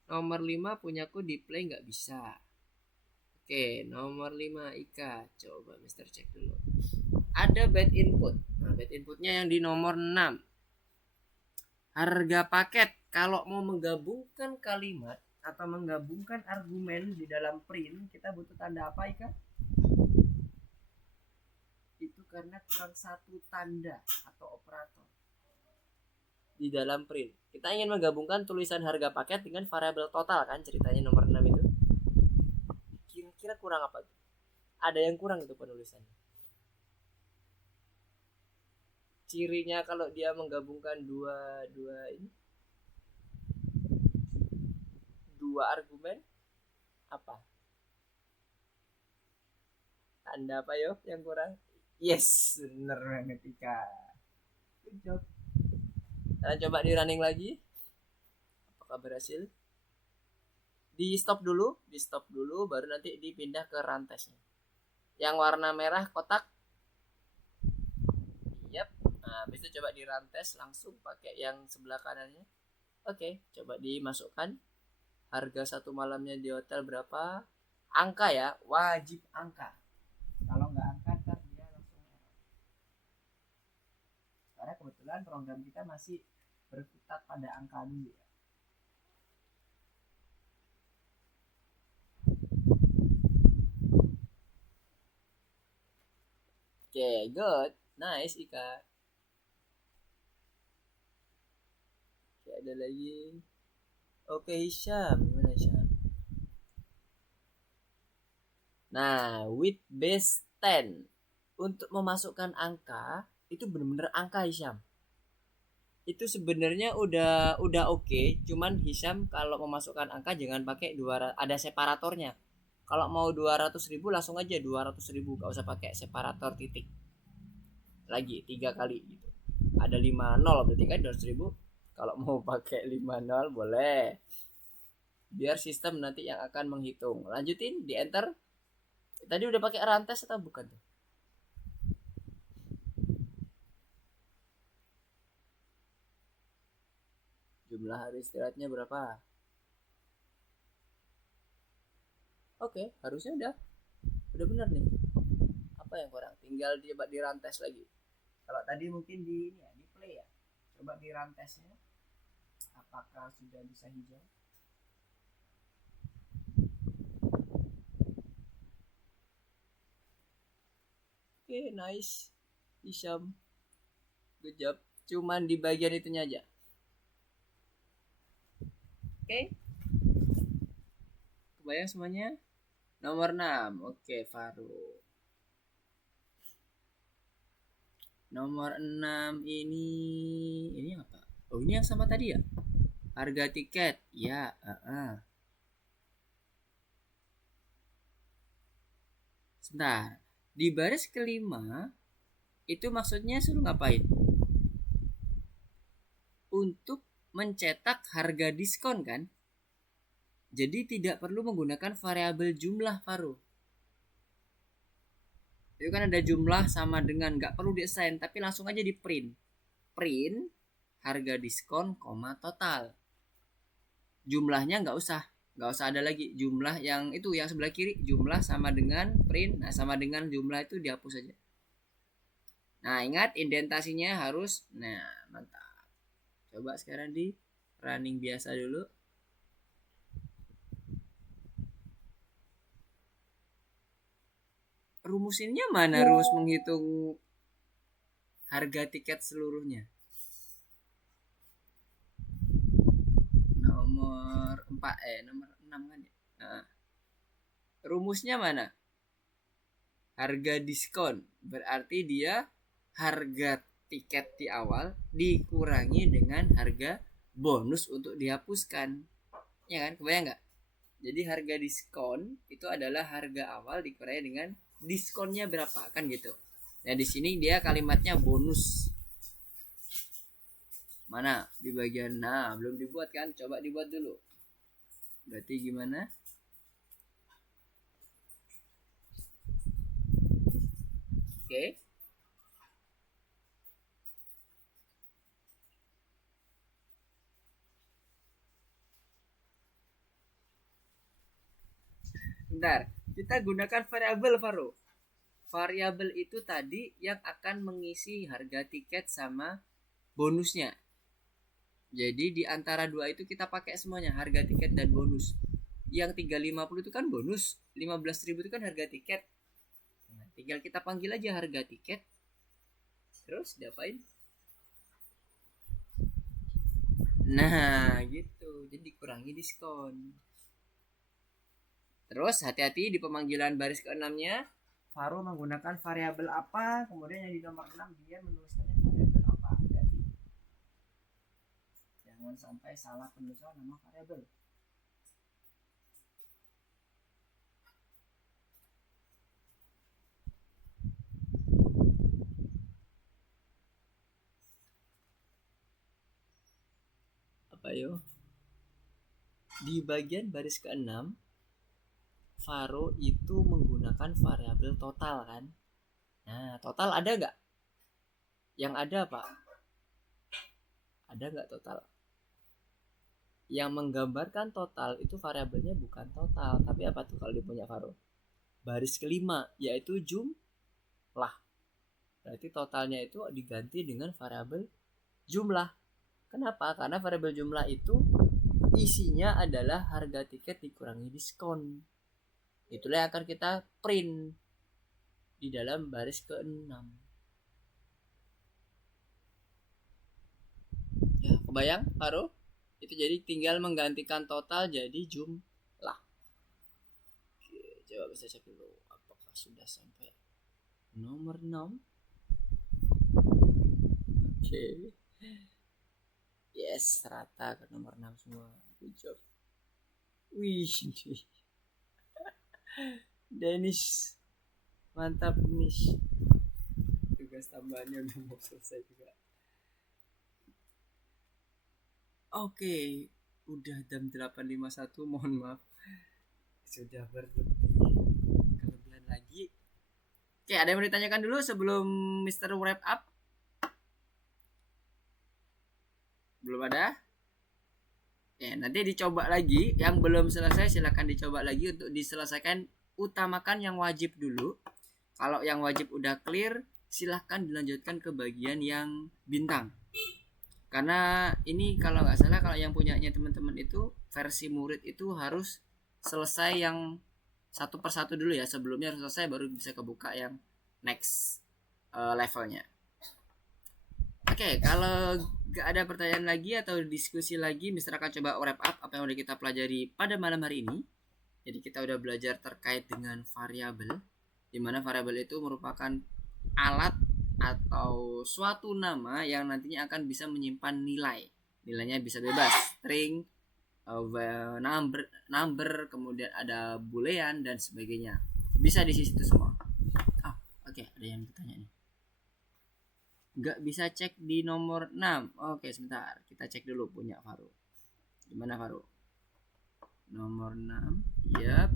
Nomor 5 punyaku di play nggak bisa. Oke, nomor 5 Ika. Coba Mister cek dulu. Ada bad input. Nah, bad inputnya yang di nomor 6. Harga paket. Kalau mau menggabungkan kalimat atau menggabungkan argumen di dalam print, kita butuh tanda apa Ika? Itu karena kurang satu tanda atau operator di dalam print. Kita ingin menggabungkan tulisan harga paket dengan variabel total kan, ceritanya nomor 6 itu. Kira-kira kurang apa tuh? Ada yang kurang itu penulisannya. Cirinya kalau dia menggabungkan dua argumen apa? Tanda apa yo yang kurang? Yes, bener banget Ika. Good job. Kalian coba di running lagi. Apakah berhasil? Di stop dulu, baru nanti dipindah ke run testnya. Yang warna merah kotak. Yap. Nah, habis itu coba di run test langsung pakai yang sebelah kanannya. Oke, coba dimasukkan. Harga satu malamnya di hotel berapa? Angka ya, wajib angka. Kalau nggak angka ntar dia langsung error. Karena kebetulan program kita masih berkutat pada angka dulu ya. Oke, good. Nice Ika. Oke, ada lagi. Oke, Hisham. Gimana Hisham? Nah, with base 10 untuk memasukkan angka itu benar-benar angka Hisham. Itu sebenarnya udah oke, cuman Hisham kalau memasukkan angka jangan pakai ada separatornya. Kalau mau 200.000 langsung aja 200.000, gak usah pakai separator titik lagi 3 kali gitu. Ada 50 berarti kan 200.000. Kalau mau pakai 50 boleh, biar sistem nanti yang akan menghitung. Lanjutin di enter. Tadi udah pakai rantes atau bukan tuh? Jumlah hari istirahatnya berapa? Oke, harusnya udah benar nih. Apa yang kurang? Tinggal coba di rantes lagi. Kalau tadi mungkin di ini ya, di play ya. Coba di rantesnya. Apakah sudah bisa hijau? Oke, nice. Hisham. Good job. Cuman di bagian itunya aja. Oke. Kebayang semuanya? Nomor 6. Oke, Faru. Nomor 6 ini apa? Oh, ini yang sama tadi ya? Harga tiket. Ya, Sebentar. Di baris kelima itu maksudnya suruh ngapain? Untuk mencetak harga diskon kan? Jadi tidak perlu menggunakan variabel jumlah, Faru. Itu kan ada jumlah sama dengan, nggak perlu di-assign, tapi langsung aja di print. Print harga diskon, total. Jumlahnya nggak usah ada lagi. Jumlah yang itu yang sebelah kiri, jumlah sama dengan print. Nah, sama dengan jumlah itu dihapus aja. Nah, ingat indentasinya harus. Nah, mantap. Coba sekarang di running biasa dulu. Rumusinnya mana rumus menghitung harga tiket seluruhnya? Nomor 4 nomor 6 kan ya. Nah, rumusnya mana? Harga diskon. Berarti dia harga tiket di awal dikurangi dengan harga bonus untuk dihapuskan. Ya kan? Kebayang nggak? Jadi harga diskon itu adalah harga awal dikurangi dengan diskonnya berapa kan gitu. Nah, di sini dia kalimatnya bonus. Mana di bagian belum dibuat kan? Coba dibuat dulu. Berarti gimana? Oke. Bentar, kita gunakan variabel, Faro. Variabel itu tadi yang akan mengisi harga tiket sama bonusnya. Jadi di antara dua itu kita pakai semuanya, harga tiket dan bonus. Yang 350 itu kan bonus, 15.000 itu kan harga tiket. Nah, tinggal kita panggil aja harga tiket. Terus diapain? Nah, gitu. Jadi kurangi diskon. Terus hati-hati di pemanggilan baris ke-6-nya. Faro menggunakan variabel apa? Kemudian yang di nomor 6 dia menuliskannya variabel apa? Hati-hati. Jangan sampai salah penulisan nama variabel. Apa yo? Di bagian baris ke-6 Faro itu menggunakan variabel total kan. Nah, total ada nggak? Yang ada apa? Ada nggak total? Yang menggambarkan total itu variabelnya bukan total, tapi apa tuh kalau dia punya Faro? Baris kelima, yaitu jumlah. Berarti totalnya itu diganti dengan variabel jumlah. Kenapa? Karena variabel jumlah itu isinya adalah harga tiket dikurangi diskon. Itulah yang akan kita print di dalam baris ke-6. Ya, kebayang, Faro? Itu jadi tinggal menggantikan total jadi jumlah. Oke, coba bisa cek dulu apakah sudah sampai nomor 6. Oke. Yes, rata ke nomor 6 semua. Good job. Wih, Dennis. Mantap, Dennis. Tugas tambahannya udah mau selesai juga. Oke, udah jam 8.51, mohon maaf. Sudah berlebihan lagi. Oke, ada yang mau ditanyakan dulu sebelum Mr. Wrap Up? Belum ada? Ya, nanti dicoba lagi. Yang belum selesai silahkan dicoba lagi untuk diselesaikan. Utamakan yang wajib dulu. Kalau yang wajib udah clear, silahkan dilanjutkan ke bagian yang bintang. Karena ini kalau nggak salah, kalau yang punyanya teman-teman itu versi murid itu harus selesai yang satu persatu dulu ya, sebelumnya harus selesai baru bisa kebuka yang next levelnya. Oke, kalau nggak ada pertanyaan lagi atau diskusi lagi, Mister akan coba wrap up apa yang udah kita pelajari pada malam hari ini. Jadi kita udah belajar terkait dengan variabel, di mana variabel itu merupakan alat atau suatu nama yang nantinya akan bisa menyimpan nilai. Nilainya bisa bebas, string, number, kemudian ada boolean dan sebagainya. Bisa di situ semua. Oke, ada yang bertanya nih. Nggak bisa cek di nomor 6. Oke, sebentar. Kita cek dulu punya Faru. Gimana Faru? Nomor 6. Yap.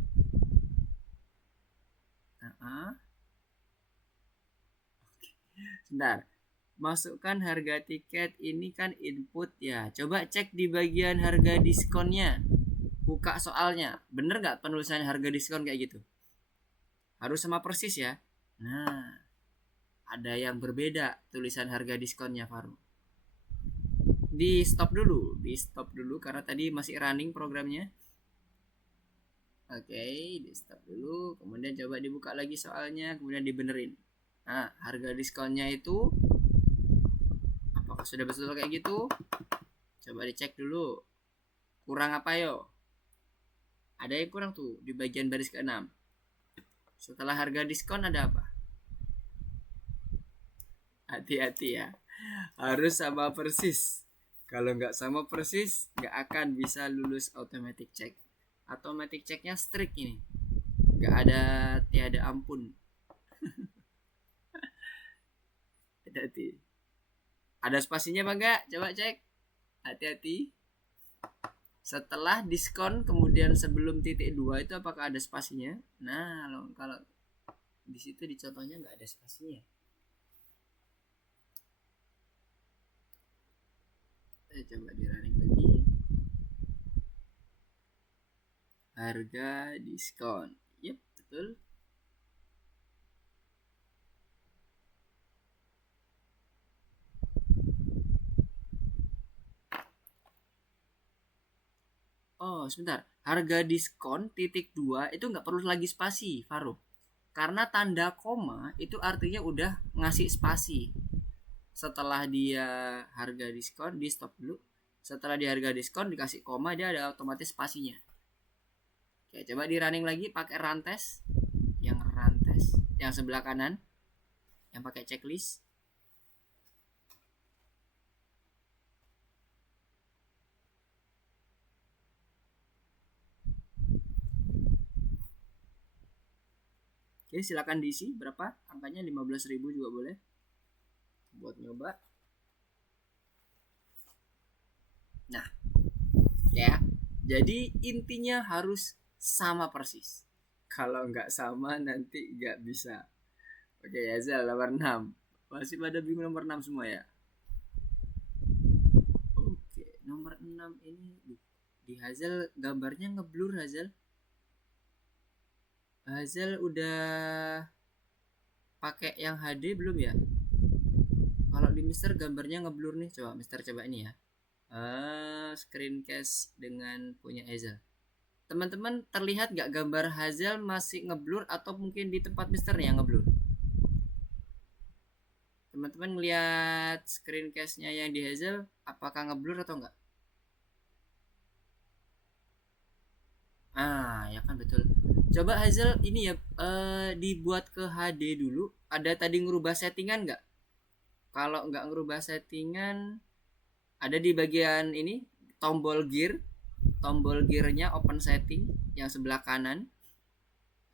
Sebentar. Masukkan harga tiket, ini kan input ya. Coba cek di bagian harga diskonnya. Buka soalnya. Bener nggak penulisan harga diskon kayak gitu? Harus sama persis ya. Nah, ada yang berbeda tulisan harga diskonnya Faru. Di stop dulu karena tadi masih running programnya. Oke, di stop dulu, kemudian coba dibuka lagi soalnya, kemudian dibenerin. Nah, harga diskonnya itu apakah sudah betul kayak gitu? Coba dicek dulu. Kurang apa yo? Ada yang kurang tuh di bagian baris ke-6. Setelah harga diskon ada apa? Hati-hati ya. Harus sama persis. Kalau nggak sama persis, nggak akan bisa lulus automatic check. Automatic checknya strict ini. Nggak ada tiada ampun. Hati-hati. Ada spasinya apa enggak? Coba cek. Hati-hati. Setelah diskon kemudian sebelum titik 2 itu apakah ada spasinya? Nah, kalau di situ di contohnya nggak ada spasinya. Coba di running lagi. Harga diskon. Yep, betul. Oh, sebentar. Harga diskon titik 2 itu nggak perlu lagi spasi, Faro. Karena tanda koma itu artinya udah ngasih spasi. Setelah dia harga diskon, di stop dulu. Setelah di harga diskon dikasih koma, dia ada otomatis spasinya. Oke, coba di running lagi pakai rantes. Yang sebelah kanan yang pakai checklist. Oke, silakan diisi berapa angkanya, 15.000 juga boleh buat nyoba. Nah, ya, jadi intinya harus sama persis. Kalau nggak sama nanti nggak bisa. Oke, Yazal nomor 6. Masih pada bingung nomor 6 semua ya? Oke, nomor 6 ini di Hazel gambarnya ngeblur. Hazel udah pakai yang HD belum ya? Kalau di Mister gambarnya ngeblur nih. Coba Mister coba ini ya. Screencast dengan punya Hazel. Teman-teman terlihat gak gambar Hazel masih ngeblur atau mungkin di tempat Mister nih yang ngeblur? Teman-teman ngelihat screencastnya yang di Hazel apakah ngeblur atau enggak? Ya kan betul. Coba Hazel ini ya, dibuat ke HD dulu. Ada tadi ngerubah settingan nggak? Kalau nggak ngerubah settingan, ada di bagian ini tombol gearnya open setting yang sebelah kanan.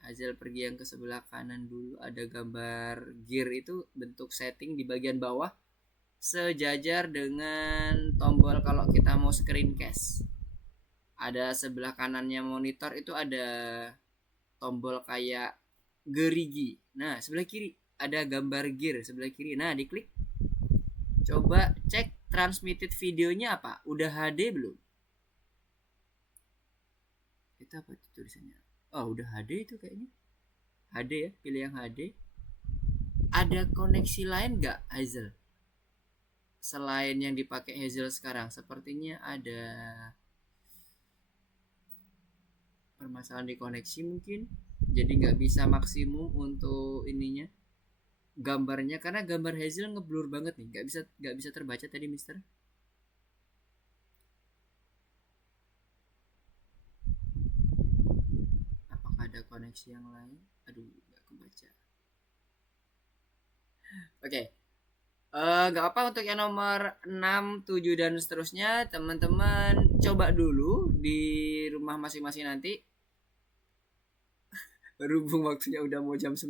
Hazel pergi yang ke sebelah kanan dulu, ada gambar gear itu bentuk setting di bagian bawah sejajar dengan tombol kalau kita mau screencast. Ada sebelah kanannya monitor itu ada tombol kayak gerigi. Nah, sebelah kiri ada gambar gear sebelah kiri. Nah, diklik. Coba cek transmitted videonya apa? Udah HD belum? Itu apa itu tulisannya? Oh, udah HD itu kayaknya. HD ya, pilih yang HD. Ada koneksi lain nggak, Hazel? selain yang dipakai Hazel sekarang? Sepertinya ada permasalahan di koneksi mungkin. Jadi nggak bisa maksimum untuk ininya gambarnya karena gambar Hazel ngeblur banget nih. Nggak bisa terbaca tadi Mister. Apakah ada koneksi yang lain? Aduh, nggak kebaca. Oke. Nggak apa untuk yang nomor 6, 7 dan seterusnya teman-teman coba dulu di rumah masing-masing nanti. Berhubung waktunya udah mau jam 9,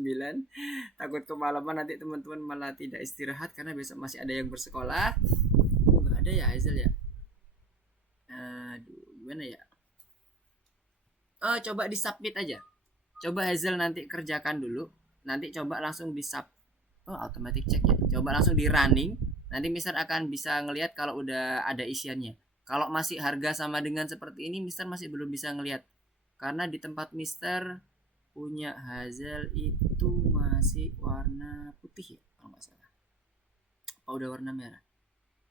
takut kemalaman nanti teman-teman malah tidak istirahat karena besok masih ada yang bersekolah. Nggak ada ya Hazel ya. Aduh, gimana ya? Coba disubmit aja. Coba Hazel nanti kerjakan dulu. Nanti coba langsung disub. Automatic check ya. Coba langsung di running. Nanti Mister akan bisa ngelihat kalau udah ada isiannya. Kalau masih harga sama dengan seperti ini, Mister masih belum bisa ngelihat. Karena di tempat Mister punya Hazel itu masih warna putih ya, kalau nggak salah. Apa udah warna merah?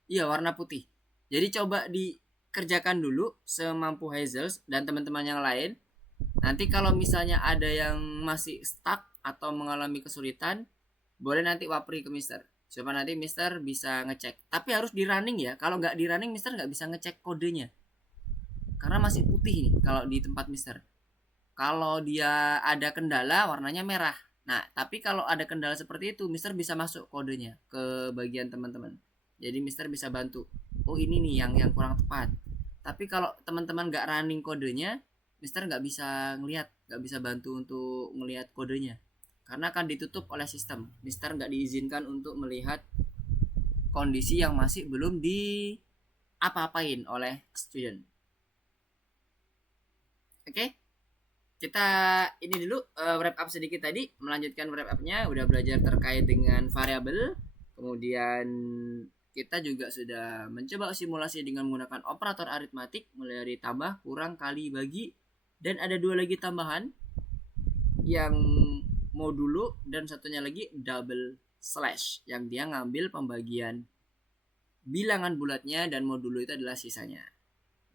Iya, warna putih. Jadi coba dikerjakan dulu semampu Hazel dan teman-teman yang lain. Nanti kalau misalnya ada yang masih stuck atau mengalami kesulitan, boleh nanti wapri ke Mister. Coba nanti Mister bisa ngecek. Tapi harus di running ya. Kalau nggak di running, Mister nggak bisa ngecek kodenya. Karena masih putih nih kalau di tempat Mister. Kalau dia ada kendala, warnanya merah. Nah, tapi kalau ada kendala seperti itu, Mister bisa masuk kodenya ke bagian teman-teman. Jadi Mister bisa bantu. Oh ini nih yang kurang tepat. Tapi kalau teman-teman nggak running kodenya, Mister nggak bisa ngelihat, nggak bisa bantu untuk ngelihat kodenya. Karena akan ditutup oleh sistem. Mister nggak diizinkan untuk melihat kondisi yang masih belum di apa-apain oleh student. Oke? Kita ini dulu wrap up sedikit tadi, melanjutkan wrap upnya udah belajar terkait dengan variabel, kemudian kita juga sudah mencoba simulasi dengan menggunakan operator aritmatik mulai dari tambah, kurang, kali, bagi, dan ada 2 lagi tambahan yang modulo dan satunya lagi double slash yang dia ngambil pembagian bilangan bulatnya dan modulo itu adalah sisanya.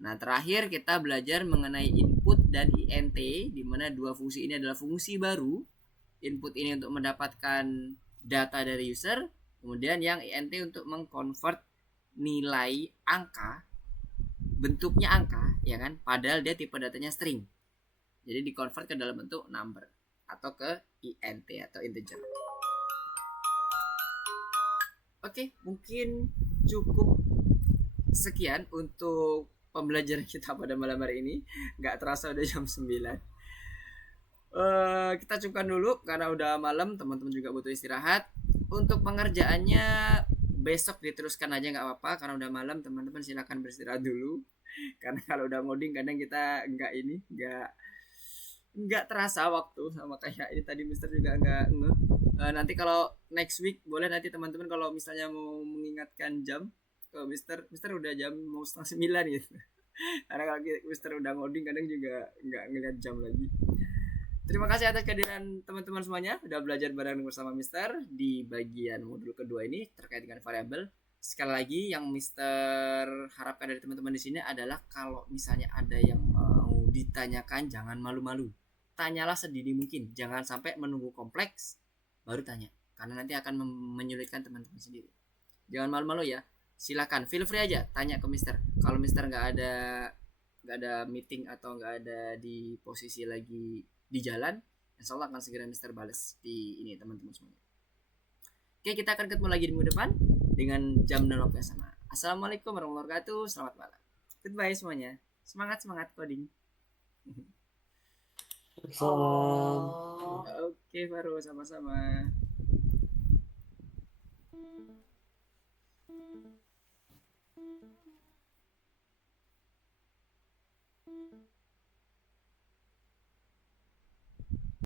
Nah, terakhir kita belajar mengenai input dan int, di mana dua fungsi ini adalah fungsi baru. Input ini untuk mendapatkan data dari user, kemudian yang int untuk mengconvert nilai angka, bentuknya angka, ya kan? Padahal dia tipe datanya string. Jadi dikonvert ke dalam bentuk number atau ke int atau integer. Oke, mungkin cukup sekian untuk pembelajaran kita pada malam hari ini. Nggak terasa udah jam 9. Kita cukupkan dulu karena udah malam, teman-teman juga butuh istirahat. Untuk pengerjaannya besok diteruskan aja nggak apa-apa karena udah malam, teman-teman silakan beristirahat dulu. Karena kalau udah ngoding kadang kita nggak terasa waktu sama kayak ini tadi Mister juga nggak ngeh. Nanti kalau next week boleh nanti teman-teman kalau misalnya mau mengingatkan jam ke Mister udah jam mau 8:30 gitu. Karena kalau Mister udah ngoding kadang juga nggak ngeliat jam lagi. Terima kasih atas kehadiran teman-teman semuanya udah belajar bareng bersama Mister di bagian modul kedua ini terkait dengan variabel. Sekali lagi yang Mister harapkan dari teman-teman di sini adalah kalau misalnya ada yang mau ditanyakan jangan malu-malu. Tanyalah sedini mungkin, jangan sampai menunggu kompleks baru tanya karena nanti akan menyulitkan teman-teman sendiri. Jangan malu-malu ya. Silakan feel free aja tanya ke Mister. Kalau Mister nggak ada meeting atau nggak ada di posisi lagi di jalan, insya Allah akan segera Mister balas di ini teman-teman semuanya. Oke, kita akan ketemu lagi di minggu depan dengan jam dan waktu yang sama. Assalamualaikum warahmatullahi wabarakatuh. Selamat malam. Goodbye semuanya. Semangat coding. Salam. Oke, Faru, sama-sama.